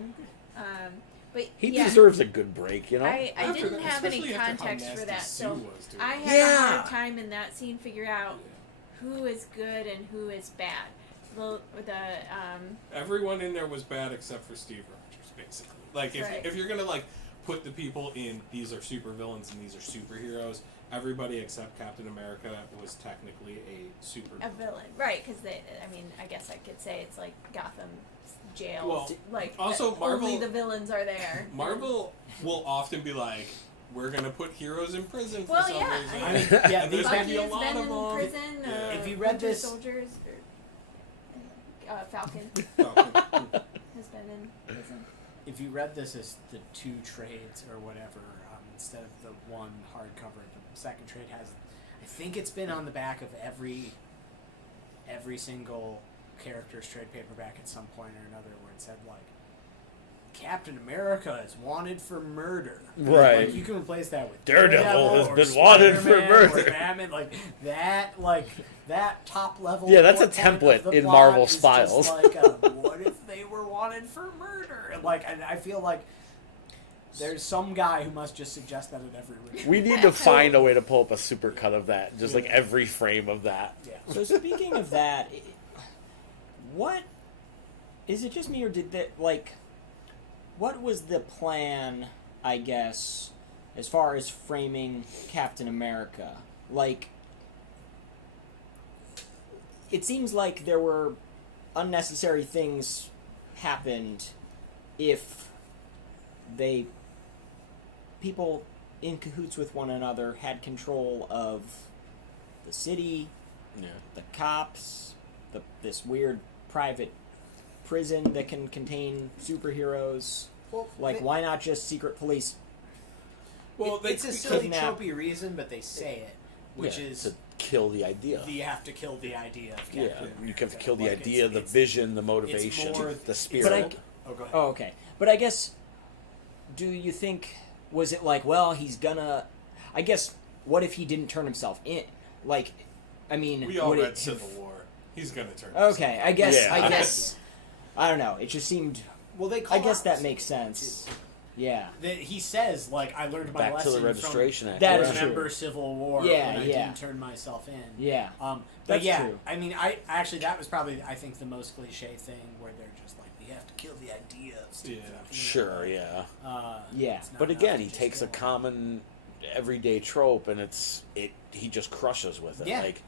Yeah. But He yeah, deserves a good break, you know. I After didn't that- have any especially after how context for nasty that, Sue so was to I him. had a Yeah. hard time in that scene figure out who is good and who is bad. The Everyone in there was bad except for Steve Rogers, basically. Like, Right. if you're gonna like put the people in, these are supervillains and these are superheroes. Everybody except Captain America was technically a super a villain, right? Because I guess I could say it's like Gotham jail. Well, like also Marvel- only the villains are there. Marvel will often be like, we're gonna put heroes in prison for Well, some yeah, reason. I mean, yeah, And these there's gonna Bucky be a has lot been of in them. prison. Yeah. If you read Winter this- Soldiers, Falcon Falcon. has been in prison. If you read this as the 2 trades or whatever, instead of the 1 hardcover, the second trade has, I think it's been on the back of every single character's trade paperback at some point or another, where it said like, Captain America is wanted for murder. Right. Like, you can replace that with Daredevil has or been wanted for Spider-Man murder. Or Batman, that top level. Yeah, that's a plot point template of the in plot Marvel is just styles. like, what if they were wanted for murder? And I feel like there's some guy who must just suggest that at every reading. We need to find a way to pull up a super cut of that, just like every frame of that. Yeah. So speaking of that, what is it? Just me, or did that what was the plan? I guess as far as framing Captain America, it seems like there were unnecessary things happened if people in cahoots with one another had control of the city, Yeah. the cops, this weird private prison that can contain superheroes. Well, Why not just secret police? Well, it's a silly kidnap- tropey reason, but they say it, which Yeah, is to kill the idea. you have to kill the idea of Captain Yeah, America. you have to kill the Like, idea, the it's- vision, the motivation, more- the it's spirit. But I- Oh, go ahead. Oh, okay. But I guess, do you think, was it he's gonna, I guess, what if he didn't turn himself in? we all would read it Civil have- War. He's gonna turn. Okay, I guess, Yeah. I don't know, it just seemed, Well, they call I guess out that the- makes sense. Yeah. He says, I learned my Back to lesson the Registration Act. That from is true. remember Civil War Yeah, when I yeah. didn't turn myself in. Yeah. But That's yeah, true. I mean, I actually that was probably I think the most cliche thing where they're just like, we have to kill the idea of Steve. Yeah. Sure, yeah. Yeah. it's not But enough again, to he just takes a kill him. common everyday trope and he just crushes with it. Yeah. Like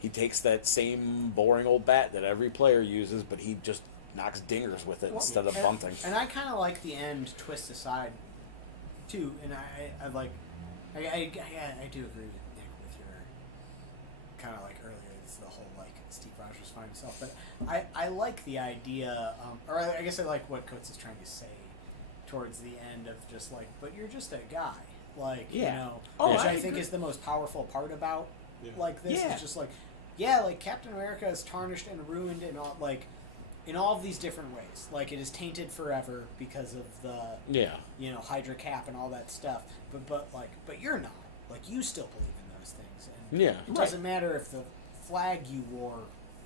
he takes that same boring old bat that every player uses, but he just knocks dingers with it Well, instead of bunting. And I kind of like the end twist aside, too. And I do agree with Nick with your kind of earlier. It's the whole Steve Rogers find himself, but I like the idea, or I guess I like what Coates is trying to say towards the end of just but you're just a guy, Yeah. which I I think agree. is the most powerful part about Yeah. this. Yeah. It's just Captain America is tarnished and ruined and all in all of these different ways. It is tainted forever because of the Yeah. Hydra Cap and all that stuff. But you're not. You still believe in those things. And Yeah. it doesn't matter if the flag you wore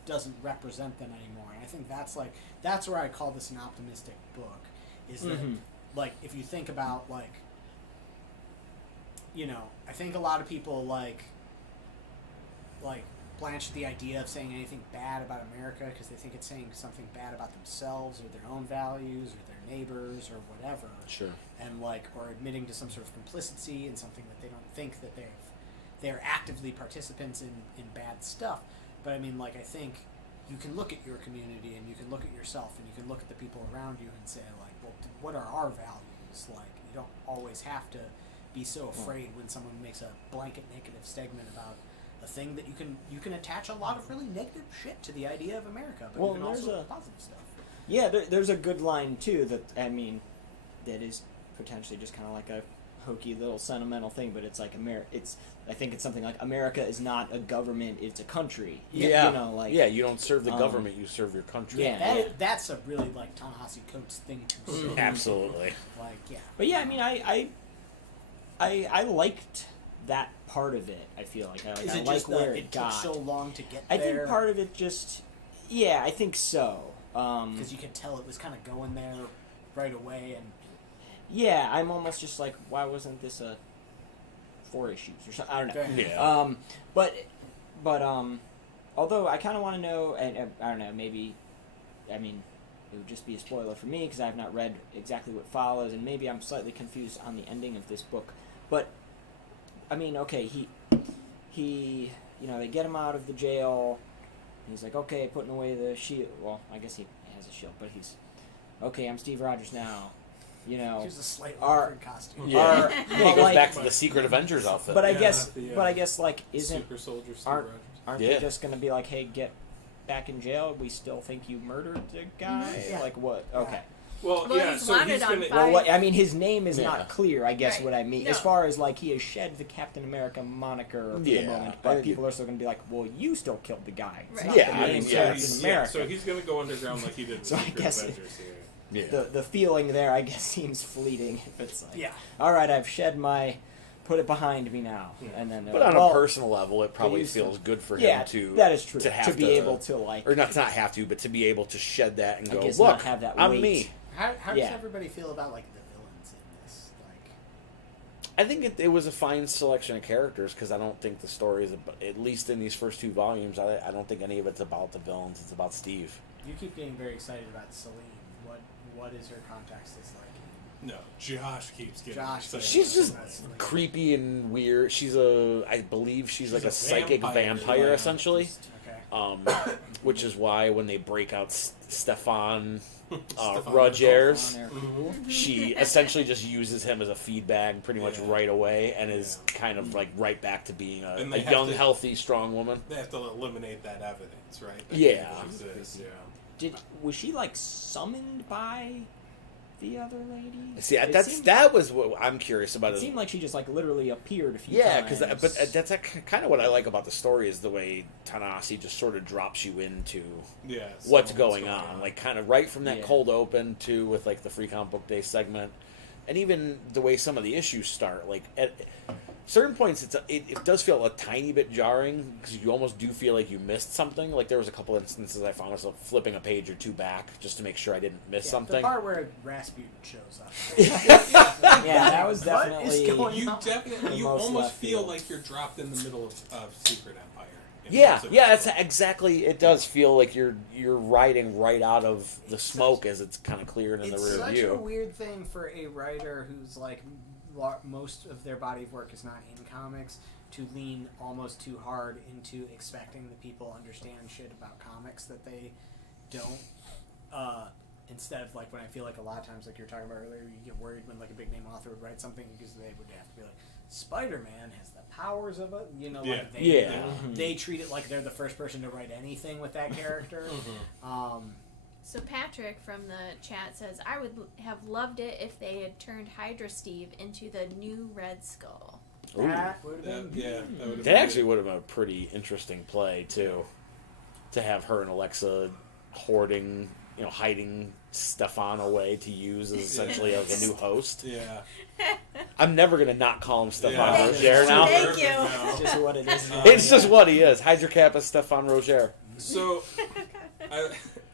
doesn't represent them anymore. And I think that's where I call this an optimistic book. Is that Mhm. if you think about I think a lot of people blanch the idea of saying anything bad about America because they think it's saying something bad about themselves or their own values or their neighbors or whatever. Sure. And or admitting to some sort of complicity in something that they don't think that they're actively participants in bad stuff. But I mean, I think you can look at your community and you can look at yourself and you can look at the people around you and say well, what are our values? You don't always have to be so afraid when someone makes a blanket negative statement about a thing that you can attach a lot of really negative shit to the idea of America, but Well, you can there's also a- positive stuff. Yeah, there's a good line too that that is potentially just kind of a hokey little sentimental thing, but it's I think it's something like America is not a government; it's a country. Yeah. Yeah. You don't serve the government, you serve your country. Yeah. That's a really Ta-Nehisi Coates thing to say. Absolutely. Yeah. But yeah, I liked that part of it. I feel like Is I it like just where that it it got. took so long to get I there? think part of it just, yeah, I think so. Because you could tell it was kind of going there right away, and Yeah, I'm almost just why wasn't this a 4 issues or something? I don't know. Fair. Yeah. But although I kind of want to know, and I don't know, maybe, I mean, it would just be a spoiler for me because I have not read exactly what follows, and maybe I'm slightly confused on the ending of this book. But I mean, okay, he, they get him out of the jail. And he's like, okay, putting away the shield. Well, I guess he has a shield, but he's okay. I'm Steve Rogers now. Here's a slightly Are- different costume. Yeah. Are- He but, goes like- back to the Secret Avengers outfit. But I Yeah, guess, the, isn't Super Soldier Steve aren't- Rogers. aren't Yeah. they just gonna be like, hey, get back in jail? We still think you murdered the guy. Yeah. Like what? Okay. Well, Well, yeah, he's so wanted he's on gonna. fire. Well, what, I mean, his name is Yeah. not clear. I guess Right. what I mean, No. as far as like he has shed the Captain America moniker for the Yeah, moment, I but think people are still gonna be like, well, you still killed the guy. It's Right. not Yeah, the I name mean, So Captain he's, America. so he's gonna go underground like he did in So I Secret guess- Avengers. yeah. The feeling there, I guess, seems fleeting. If it's like, Yeah. all right, I've shed my, put it behind me now, Yeah. and then. But on well, a personal level, it probably you- feels good for yeah, him to that is true. to have be able to like, or not have to, but to be able to shed that and I go, guess look, not have that I'm weight. me. How Yeah. does everybody feel about like the villains in this? Like, I think it was a fine selection of characters because I don't think the story is, at least in these first 2 volumes, I don't think any of it's about the villains. It's about Steve. you keep getting very excited about Celine. What is her context is like? No, Josh keeps getting. Josh, excited She's just about Celine. creepy and weird. I believe she's like She's a psychic vampire, vampire yeah. essentially. Okay. Which is why when they break out Stefan Stefan Rogers, on there. Mhm. she essentially just uses him as a feed bag pretty much Yeah. right away and is kind of like right back to being a And they have young, to- healthy, strong woman. They have to eliminate that evidence, right? That Yeah. even exists, yeah. Was she like summoned by the other lady? See, It seemed- that was what I'm curious about. It Is, seemed like she just like literally appeared a few yeah, times. but that's kind of what I like about the story is the way Ta-Nehisi just sort of drops you into Yeah. what's so going on, like kind of right from that Yeah. cold open to with like the Free Comic Book Day segment, and even the way some of the issues start. Like at certain points, it does feel a tiny bit jarring because you almost do feel like you missed something. Like there was a couple instances I found myself flipping a page or 2 back just to make sure I didn't miss The something. part where Rasputin shows up. Yeah, that was What definitely. is going You on? definitely, The you most almost left feel field. like you're dropped in the middle of Secret Empire. in Yeah, terms of yeah, the it's story. exactly. It does feel like you're riding right out of the smoke as it's kind of cleared in the It's rear such a view. weird thing for a writer who's like most of their body of work is not in comics to lean almost too hard into expecting that people understand shit about comics that they don't. Instead of like when I feel like a lot of times, like you were talking about earlier, you get worried when like a big name author would write something because they would have to be like, Spider-Man has the powers of a, Yeah. like they, Yeah. they treat it like they're the first person to write anything with that character. So Patrick from the chat says, I would have loved it if they had turned Hydra Steve into the new Red Skull. Ooh. That would have been Yeah, that would have That actually would have been a pretty interesting play too, to have her and Alexa hoarding, hiding Stefan away to use as essentially like a new host. Yeah. I'm never gonna not call him Stefan Yeah. Roger now. Thank Perfect you. now. It's just what it is. now. It's just what he is. Hydra Kappa Stefan Roger. So,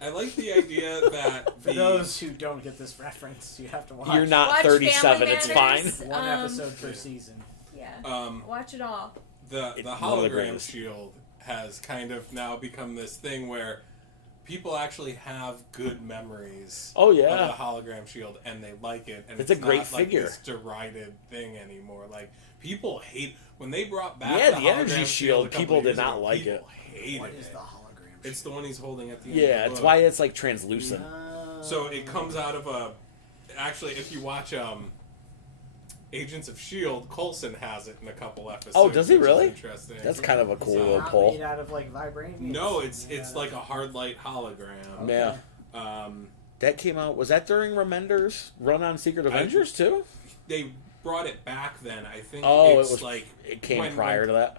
I like the idea that For the, those who don't get this reference, you have to watch You're not Watch 37. Family It's fine. Matters. one episode per season. Yeah. Watch it all. the One of the hologram greatest. shield has kind of now become this thing where people actually have good memories Oh of yeah. the hologram shield and they like it, and It's a great not like figure. this derided thing anymore. Like people hate when they brought back Yeah, the the energy hologram shield, a couple people did years not ago, like people it. Hated What is it. the hologram? It's the one he's holding at the end. Yeah, of the it's book. why it's like translucent. So it comes out of a. Actually, if you watch Agents of S.H.I.E.L.D., Coulson has it in a couple episodes. Oh, does he which is really? Interesting. That's kind of a cool Is it little not pull. made out of like vibranium? No, it's like a hard light hologram. Yeah. Um, That came out. Was that during Remender's run on Secret Avengers too? they brought it back then. I think. Oh, it's it was like It came when- prior to that.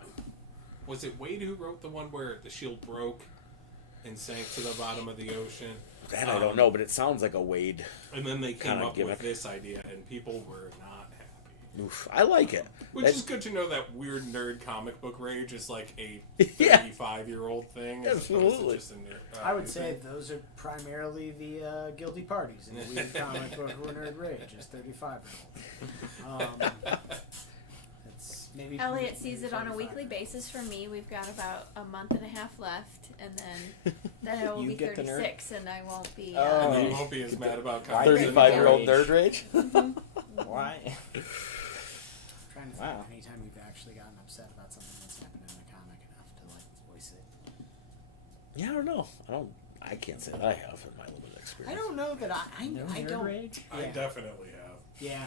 Was it Wade who wrote the one where the shield broke and sank to the bottom of the ocean? That I don't know, but it sounds like a Wade. And then they came Kinda up gimmick. with this idea, and people were not happy. Oof, I like it. Which That's- is good to know that weird nerd comic book rage is like a Yeah. 35-year-old thing. as opposed to Absolutely. just a nerd, I would new say thing. those are primarily the guilty parties in the weird comic book or nerd rage. Is 35-year-old. It's maybe Elliot sees maybe it on a 45. weekly basis from me. We've got about a month and a half left, and then I will You be get the nerd? 36, and I won't be. Oh. And then you won't be as mad about Why comics 35-year-old anymore. nerd rage. Why? Trying to think Wow. of any time we've actually gotten upset about something that's happened in a comic enough to like voice it. Yeah, I don't know. I can't say that I have in my limited experience. I don't know that I don't. Rage? I Yeah. definitely have. Yeah.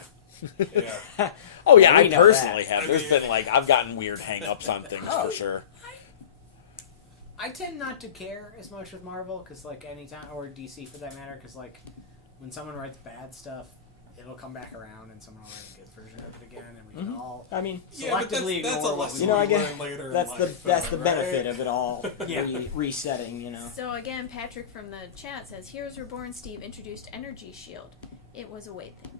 Yeah. Oh yeah, We I know personally that. have. There's been like I've gotten weird hang-ups on things Oh. for sure. I tend not to care as much with Marvel because, like, anytime, or DC for that matter, because, like, when someone writes bad stuff, it'll come back around and someone will write a good version of it again, and we can all. I mean, Yeah, but Selectively that's a ignore what lesson we You know, I we guess learn later in that's life, the right? benefit of it all. Yeah. Resetting, you know. So again, Patrick from the chat says, "Heroes Reborn Steve introduced Energy Shield. It was a Wade thing."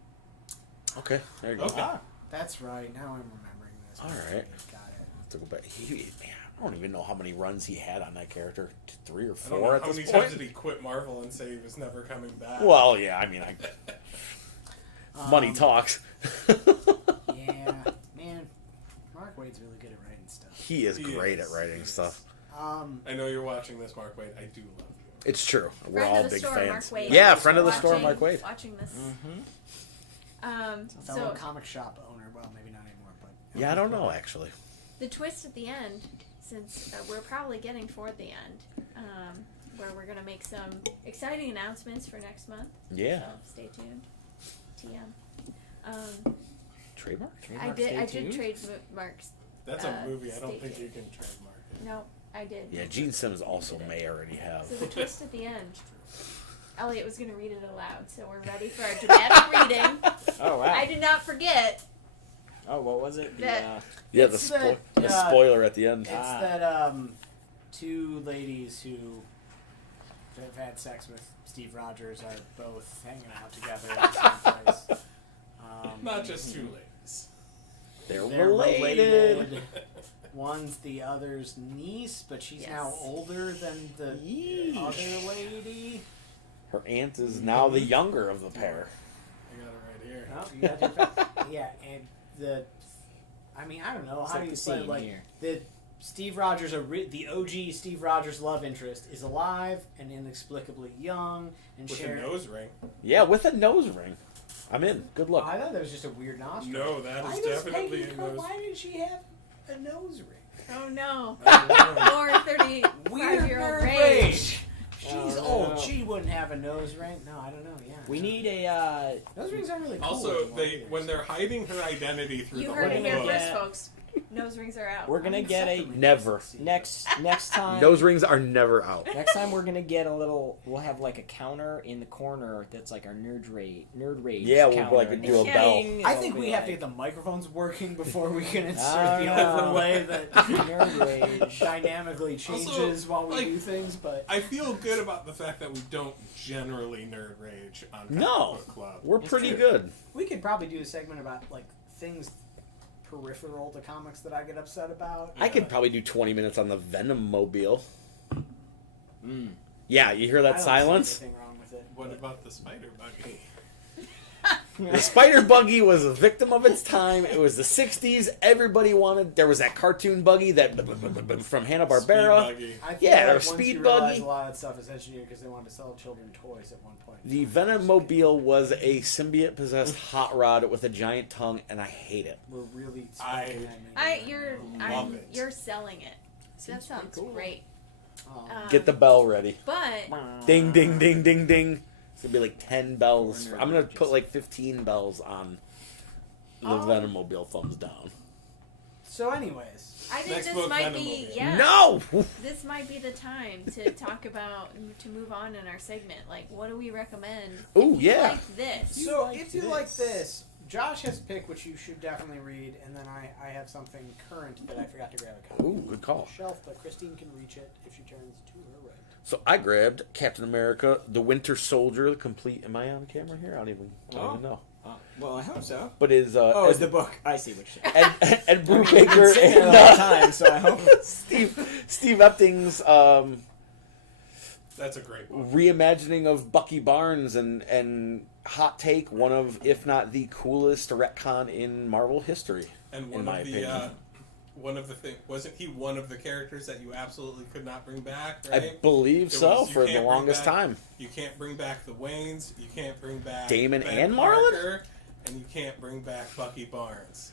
Okay, there you go. Okay. Ah, That's right. Now I'm remembering this. All Okay, right. Got it. I have to go back. Man, I don't even know how many runs he had on that character. 3 or I don't 4 know at how this many point. times did he quit Marvel and say he was never coming back. Well, yeah. I mean, money Um, talks. Yeah, man. Mark Wade's really good at writing stuff. He is He great is. at writing He is. stuff. I know you're watching this, Mark Wade. I do love you. It's true. We're Friend all of the big store, fans. Mark Wade. Yeah, friend of the store, Watching- Mark Wade. Watching this. Mm-hmm. Fellow So comic shop owner. Well, maybe not anymore, but Yeah, I don't know actually. the twist at the end, since we're probably getting toward the end, where we're gonna make some exciting announcements for next month. Yeah. So stay tuned. TM. Trademark? I did trademarks. That's a movie. I stay don't think tuned. you can trademark it. No, I did. Yeah, Gene Simmons also may already have. So the twist at the end. Elliot was gonna read it aloud, so we're ready for our dramatic reading. Oh wow. I did not forget. Oh, what was it? The, That- Yeah, It's the- the spoiler at the end. It's Ah. that two ladies who have had sex with Steve Rogers are both hanging out together in the same place. Not just two ladies. They're They're related. One's the other's niece, but she's now Yes. older than the Yeesh. other lady. Her aunt is now the younger of the pair. I got it right here. Oh, you got your yeah, and I mean, I don't know. It's How like do you the say scene like here. the Steve Rogers, the OG Steve Rogers love interest, is alive and inexplicably young and With a sharing. nose ring. Yeah, with a nose ring. I'm in. Good Oh, luck. I thought that was just a weird nostril. No, that Why is does definitely Peggy a nose. Why did she have a nose ring? Oh no. I don't know. More 35-year-old nerd rage. She's Oh, old. no. She wouldn't have a nose ring. No, I don't know. Yeah. We need a. Nose rings aren't really cool. Also, anymore they either, when so- they're hiding her identity through You the heard it whole here book. first, Yeah. folks. Nose rings are out. We're gonna get a Never. next time. Nose rings are never out. Next time we're gonna get a little. We'll have like a counter in the corner that's like our nerd rage. Yeah, we'll, counter, like, and do a it's bell. ding, I it'll think be we have to like, get the microphones working before we can I insert the don't know. overlay that Nerd rage. dynamically changes while we like, do things. But I feel good about the fact that we don't generally nerd rage on Comic No. Book Club. We're It's pretty true. good. we could probably do a segment about like things peripheral to comics that I get upset about. I could probably do 20 minutes on the Venom Mobile. Mm. Yeah, you hear I that don't see silence? anything wrong with it. What about the spider buggy? The spider buggy was a victim of its time. It was the 60s. Everybody wanted. There was that cartoon buggy that from Hanna-Barbera. Speed buggy. I feel Yeah, like or once speed you realize buggy. a lot of that stuff is engineered because they wanted to sell children toys at one point. The Venom Mobile was a symbiote possessed hot rod with a giant tongue, and I hate it. We're really. Love it. You're selling it. So that Seems pretty sounds cool. great. Get the bell ready. But Ding, ding, ding, ding, ding. It's gonna be like 10 bells. Corner I'm gonna just- put like 15 bells on the Oh. Venom Mobile. Thumbs down. So, anyways, I think Next this book, might Venom be Mobile. No! This might be the time to talk about to move on in our segment. Like, what do we recommend? Ooh, If you yeah. like this. so like if you this? like this, Josh has a pick which you should definitely read, and then I have something current that I forgot to grab a copy. Ooh, good call. On the shelf, but Christine can reach it if she turns to her right. So I grabbed Captain America, The Winter Soldier, the complete. Am I on camera here? I don't even know. Well, I hope so. But is Oh, Ed, it's the book. I see what you're saying. Ed I've been Brubaker sitting there and the whole time, so I hope. Steve Epting's That's a great book. reimagining of Bucky Barnes and hot take, one of if not the coolest retcon in Marvel history. And in my opinion. one of the wasn't he one of the characters that you absolutely could not bring back? I Right? believe It so was- you for the can't bring longest back- time. You can't bring back the Waynes. You can't bring back Damon Ben and Marlon? Parker, and you can't bring back Bucky Barnes.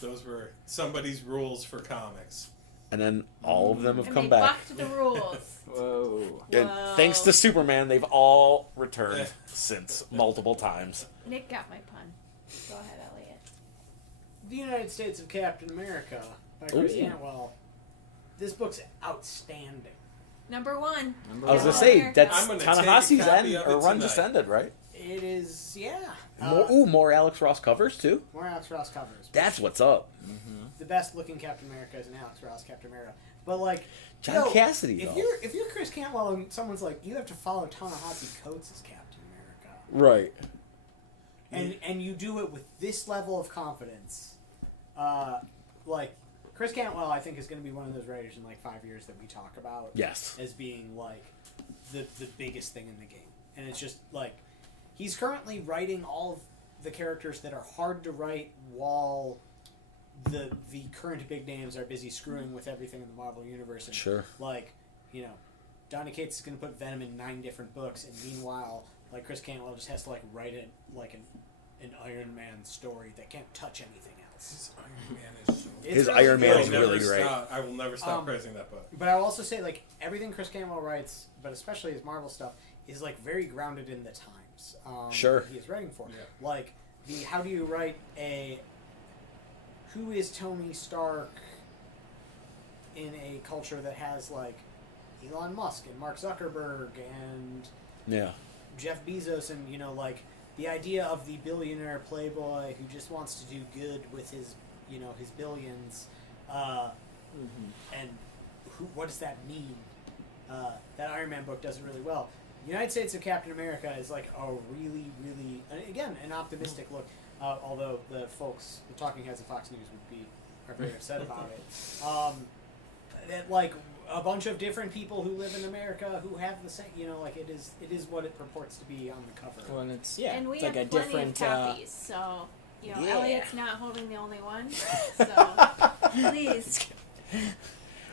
Those were somebody's rules for comics. And then all of them have And come they back. bucked the rules. Whoa. And Whoa. thanks to Superman, they've all returned since multiple times. Nick got my pun. Go ahead, Elliot. The United States of Captain America by Ooh. Chris Cantwell. This book's outstanding. Number 1. I was gonna Yeah. say that's I'm gonna take a Ta-Nehisi's copy end of or it run just tonight. ended, right? It is, yeah. More Alex Ross covers too. More Alex Ross covers. That's what's up. The best looking Captain America is an Alex Ross Captain America. But like John yo, Cassidy, if though. you're Chris Cantwell and someone's like, you have to follow Ta-Nehisi Coates as Captain America. Right. And you do it with this level of confidence, like Chris Cantwell, I think is going to be one of those writers in like 5 years that we talk about Yes. as being like the biggest thing in the game. And it's just like he's currently writing all of the characters that are hard to write while the current big names are busy screwing with everything in the Marvel universe. And Sure. like, you know, Donny Cates is going to put Venom in 9 different books, and meanwhile, like Chris Cantwell just has to like write it like an Iron Man story that can't touch anything else. His Iron Man is so It's His really Iron Man good. is really great. I will never stop Um, praising that book. But I'll also say, like, everything Chris Cantwell writes, but especially his Marvel stuff, is like very grounded in the times. Sure. that he is writing for. Yeah. Like the how do you write a who is Tony Stark in a culture that has like Elon Musk and Mark Zuckerberg and Yeah. Jeff Bezos, and you know, like the idea of the billionaire playboy who just wants to do good with his, you know, his billions, and what does that mean? That Iron Man book does it really well. United States of Captain America is like a really, really, again, an optimistic look. Although the talking heads of Fox News are very upset about it. That like a bunch of different people who live in America who have the same, you know, like it is what it purports to be on the cover. Well, and it's And we it's have like a plenty different. of copies, so you know Yeah. Elliot's not holding the only one. So please,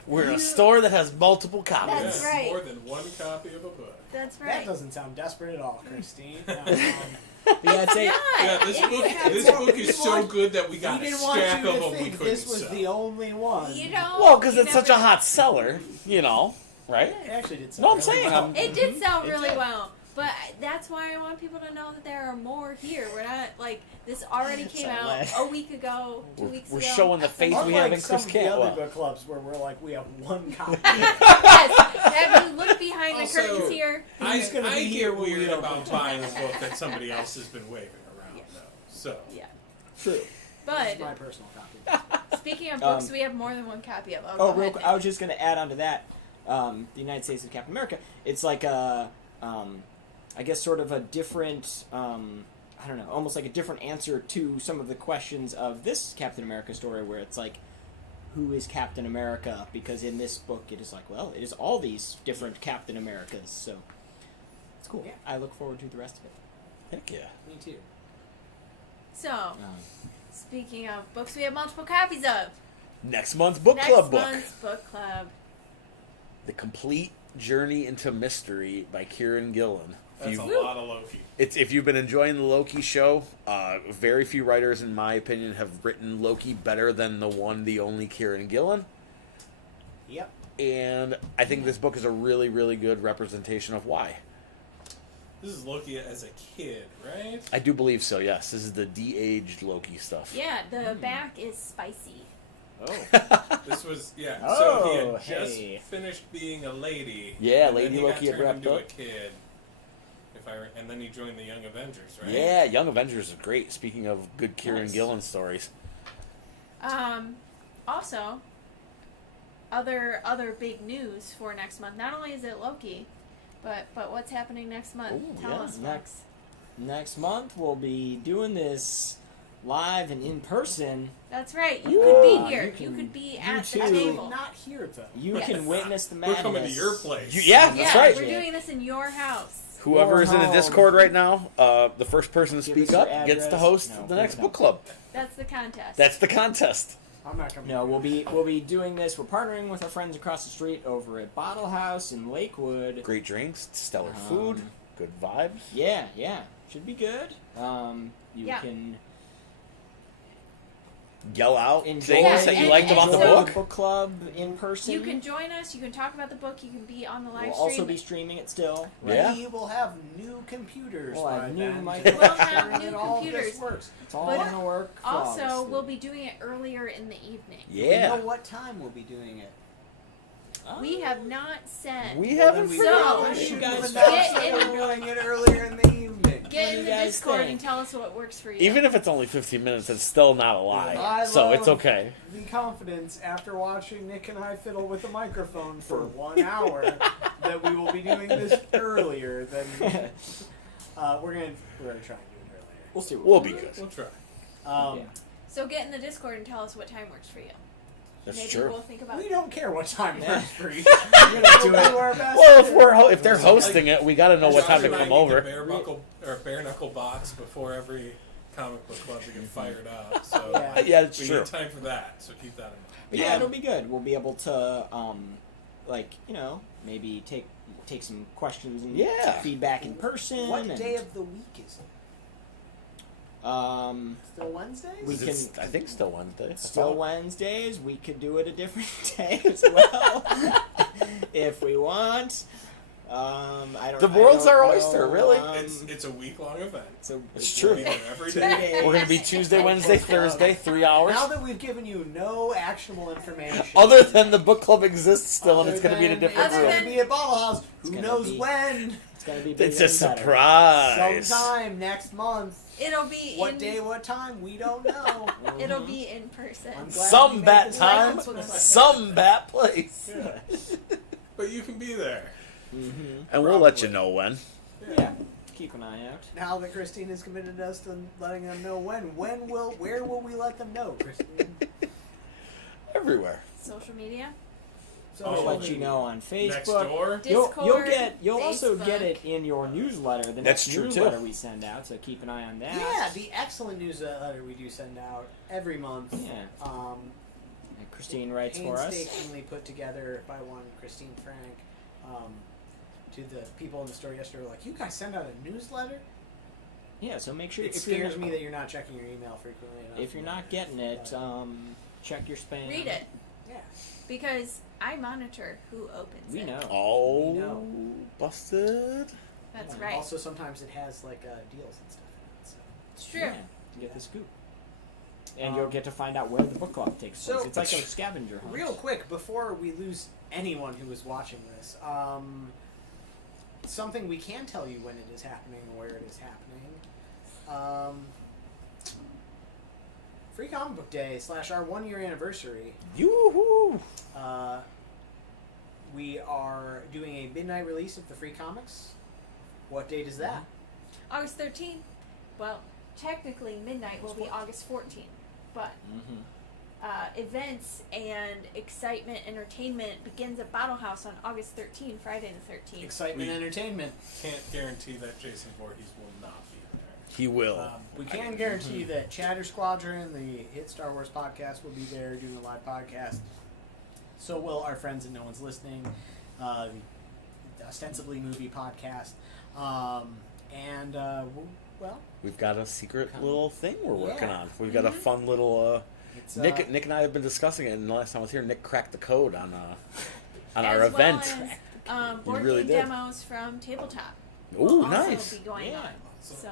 We're a store that has multiple copies. That's Yeah, right. More than one copy of a book. that's That right. doesn't sound desperate at all, Christine. But yeah, I'd say Yeah, Yeah, this it book. is. This book is so good that we got we a didn't want stack you of to them we think couldn't this was sell. the only one. You know, Well, because you it's such a never- hot seller, you know, right? It actually did. No, I'm sound really saying, well. It did sell It really did. well, but that's why I want people to know that there are more here. We're not like this already came out Sorry. a week ago, 2 We're- weeks we're ago. showing the faith we Unlike have in some Chris of the other Cantwell. book clubs where we're like, we have one copy. Yes, have you looked behind Also, the curtains here? Who's gonna I be here get when we weird open? about buying a book that somebody else has been waving around, Yeah. though. So Yeah, true. This but is my personal copy. speaking of books, we have more than one copy of. Oh, go real ahead, quick, Nick. I was just going to add on to that. The United States of Captain America. It's like a, I guess, sort of a different, I don't know, almost like a different answer to some of the questions of this Captain America story, where it's like, who is Captain America? Because in this book, it is like, well, it is all these different Captain Americas. So it's cool. Yeah. I look forward to the rest of it. Heck yeah. Me too. So, speaking of books, we have multiple copies of. Next month's book Next club book. month's book club. The Complete Journey into Mystery by Kieran Gillen. that's a If lot of Loki. if you've been enjoying the Loki show, very few writers, in my opinion, have written Loki better than the only Kieran Gillen. Yep. And I think this book is a really, really good representation of why. This is Loki as a kid, right? I do believe so, yes. This is the de-aged Loki stuff. Yeah, the back is spicy. Oh. This was so he Oh, had just hey. finished being a lady. Yeah, and Lady then he Loki got had turned wrapped into up. a kid. And then he joined the Young Avengers, right? Yeah, Young Avengers is great. Speaking of good Kieran Nice. Gillen stories. Also, other big news for next month. Not only is it Loki, but what's happening next month? Ooh, Tell yeah. us, Next. Next month, we'll be doing this live and in person. That's right. You could be Ah, here. you You, can- could be you at the too. Actually, table. not here though. You Yes. can witness the We're madness. coming to your place. Yeah, Yeah, that's right. we're doing this in your house. Whoever is in the home. Discord right now, the first person to Give speak us up your gets to address. host No, the please next don't. book club. That's the contest. That's the contest. I'm not coming. No, we'll be doing this. We're partnering with our friends across the street over at Bottle House in Lakewood. Great drinks, stellar food, good vibes. Yeah, should be good. You Yeah. can Yell out enjoy things that you and- liked about the and so- book. book club in person. You can join us. You can talk about the book. You can be on the live We'll stream. also be streaming it still. Yeah. We will have new computers. We'll have by new then. microphones. We'll have And new all computers. This works. It's all But gonna work. Also, flawlessly. we'll be doing it earlier in the evening. We Yeah. know what time we'll be doing it. We have not said. We Well, haven't then we So- probably You should guys have get announced that in- we're doing it earlier in the evening. What Get do in you the guys Discord think? and tell us what works for you. Even if it's only 15 minutes, it's still not a lie. I So it's love okay. The confidence after watching Nick and I fiddle with the microphone for 1 hour that we will be doing this earlier than we're gonna try and do it earlier. We'll see. What We'll be good. We'll try. Um, Yeah. So get in the Discord and tell us what time works for you. That's Maybe true. we'll think about We don't care what time Yeah. works for you. We're gonna do our best. Well, if they're hosting it, we got to know what time Josh to and I come need over. the bare knuckle box before every comic book club to get fired up. So Yeah. Yeah, it's we true. need time for that. So keep that in mind. But yeah, it'll be good. We'll be able to, maybe take some questions and Yeah. feedback in person. What and, day of the week is it? Still Wednesdays? We Is it can- I think still Wednesday. I Still thought. Wednesdays. We could do it a different day as well, if we want. I don't. The world's I don't our know, oyster, really. It's a week-long event. So It's We'll true. be there every 2 day. days. We're gonna be Tuesday, Wednesday, Thursday, 3 hours. Now that we've given you no actionable information, Other than the book club exists still, and other it's gonna be in a than different it's Other room. gonna be at Bottle House. Who gonna knows be- when? It's gonna be. It's bigger a and better. surprise. Sometime next month. It'll be What in, day, what time? We don't know. It'll be in person. I'm glad we Some made bat this time, announcement. some bat place, Yeah. But you can be there. Mm-hmm. and we'll let you know when. Yeah. Keep an eye out. Now that Christine has committed us to letting them know where will we let them know, Christine? Everywhere. Social media, I'll Oh, let you know on Next Facebook. door. Discord. You'll also Facebook. get it in your newsletter. The That's next true, too. newsletter we send out. So keep an eye on that. Yeah, the excellent newsletter we do send out every month. Yeah. And Christine writes for us. Painstakingly put together by one Christine Frank. To the people in the store yesterday, were like, you guys send out a newsletter? Yeah. So make sure It if you're scares me that you're not checking your email frequently enough. if you're not getting it, check your spam. read it Yeah. because I monitor who opens We it. know. Oh, know. busted. That's And right. Also, sometimes it has like deals and stuff in it. So. It's true. Yeah, you get the scoop. And you'll get to find out where the book club takes So- place. It's like a scavenger hunt. Real quick, before we lose anyone who is watching this, something we can tell you when it is happening and where it is happening. Free Comic Book Day / our 1 year anniversary. Yoo-hoo. We are doing a midnight release of the free comics. What date is that? August 13th. Well, technically midnight will be August 14th, but Mm-hmm. events and excitement entertainment begins at Bottle House on August 13th, Friday the 13th. Excitement We- Entertainment. Can't guarantee that Jason Voorhees will not be there. He will. We can guarantee that Chatter Squadron, the hit Star Wars podcast, will be there doing a live podcast. So will our friends and No One's Listening, the ostensibly movie podcast. Well, We've got a secret little thing we're working Yeah. on. We've got a fun little. it's Nick and I have been discussing it, and the last time I was here, Nick cracked the code on our As event. Well as, board really game did. demos from Tabletop. Ooh, will also nice. be going Yeah. on. So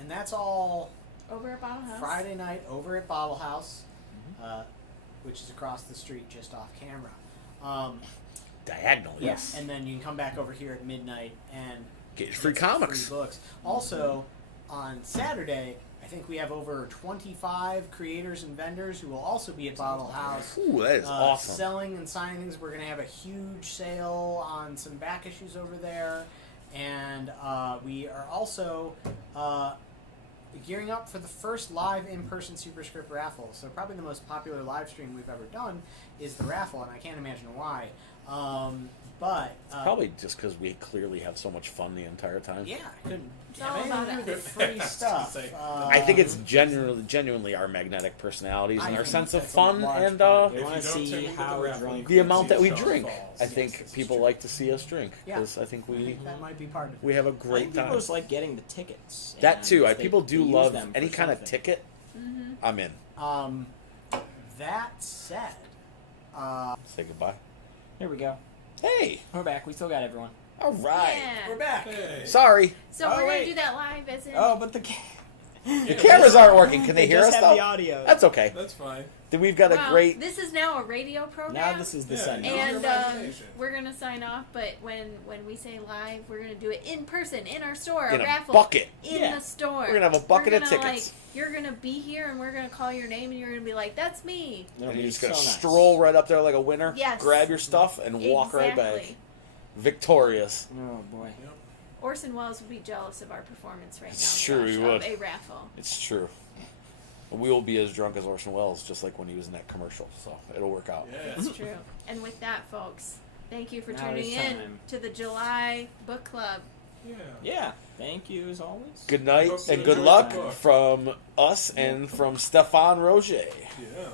and that's all over at Bottle House. Friday night over at Bottle House, which is across the street just off camera. Diagonal, yes. And then you can come back over here at midnight and Get your free get some comics. free books. Also, on Saturday, I think we have over 25 creators and vendors who will also be at Bottle House. Ooh, that is awesome. Selling and signing things. We're going to have a huge sale on some back issues over there. And we are also gearing up for the first live in-person Superscript raffle. So probably the most popular live stream we've ever done is the raffle, and I can't imagine why. But Probably just because we clearly have so much fun the entire time. yeah, I couldn't. It's all have about anything to do it. with the free stuff. Say. I think it's genuinely our magnetic personalities I and our think sense of that's a fun large and part of They If want you to don't see turn into how the raffle, drunk you the can't amount see that we Sean drink. Falls. I think Yes, people true. like to see us drink Yeah. because I think I we think that might be part of it. we have a I think great people time. just like getting the tickets. That and too. they- People they do use love them any for kind of something. ticket. I'm in. That said, Say goodbye. Here we go. Hey, We're back. We still got everyone. all right. Yeah. we're back. Hey. Sorry, So Oh, we're wait. gonna do that live, as in. Oh, but the the cameras aren't working. Can they hear just us have though? the audio. That's okay. That's fine. Then we've got Wow, a great. This is now a radio program. Now this is the Yeah, Sunday. Use your And imagination. we're gonna sign off, but when we say live, we're gonna do it in person in our store, In a raffle bucket. in Yeah. the store. We're gonna have a bucket We're of gonna, tickets. Like, you're gonna be here, and we're gonna call your name, and you're gonna be like, "That's me." It'll And be you're just gonna so nice. stroll right up there like a winner. Yes. Grab your stuff and walk right back, victorious. Oh boy. Orson Welles would be jealous of our performance right now. Sure he Josh, would. Of a raffle. It's true. We will be as drunk as Orson Welles, just like when he was in that commercial. So it'll work out. Yeah. It's true. And with that, folks, thank you for Now tuning it's in time. to the July book club. Yeah. Yeah. Thank you as always. Good night Hope you and good enjoyed luck the book. from us and from Stefan Roger. Yeah.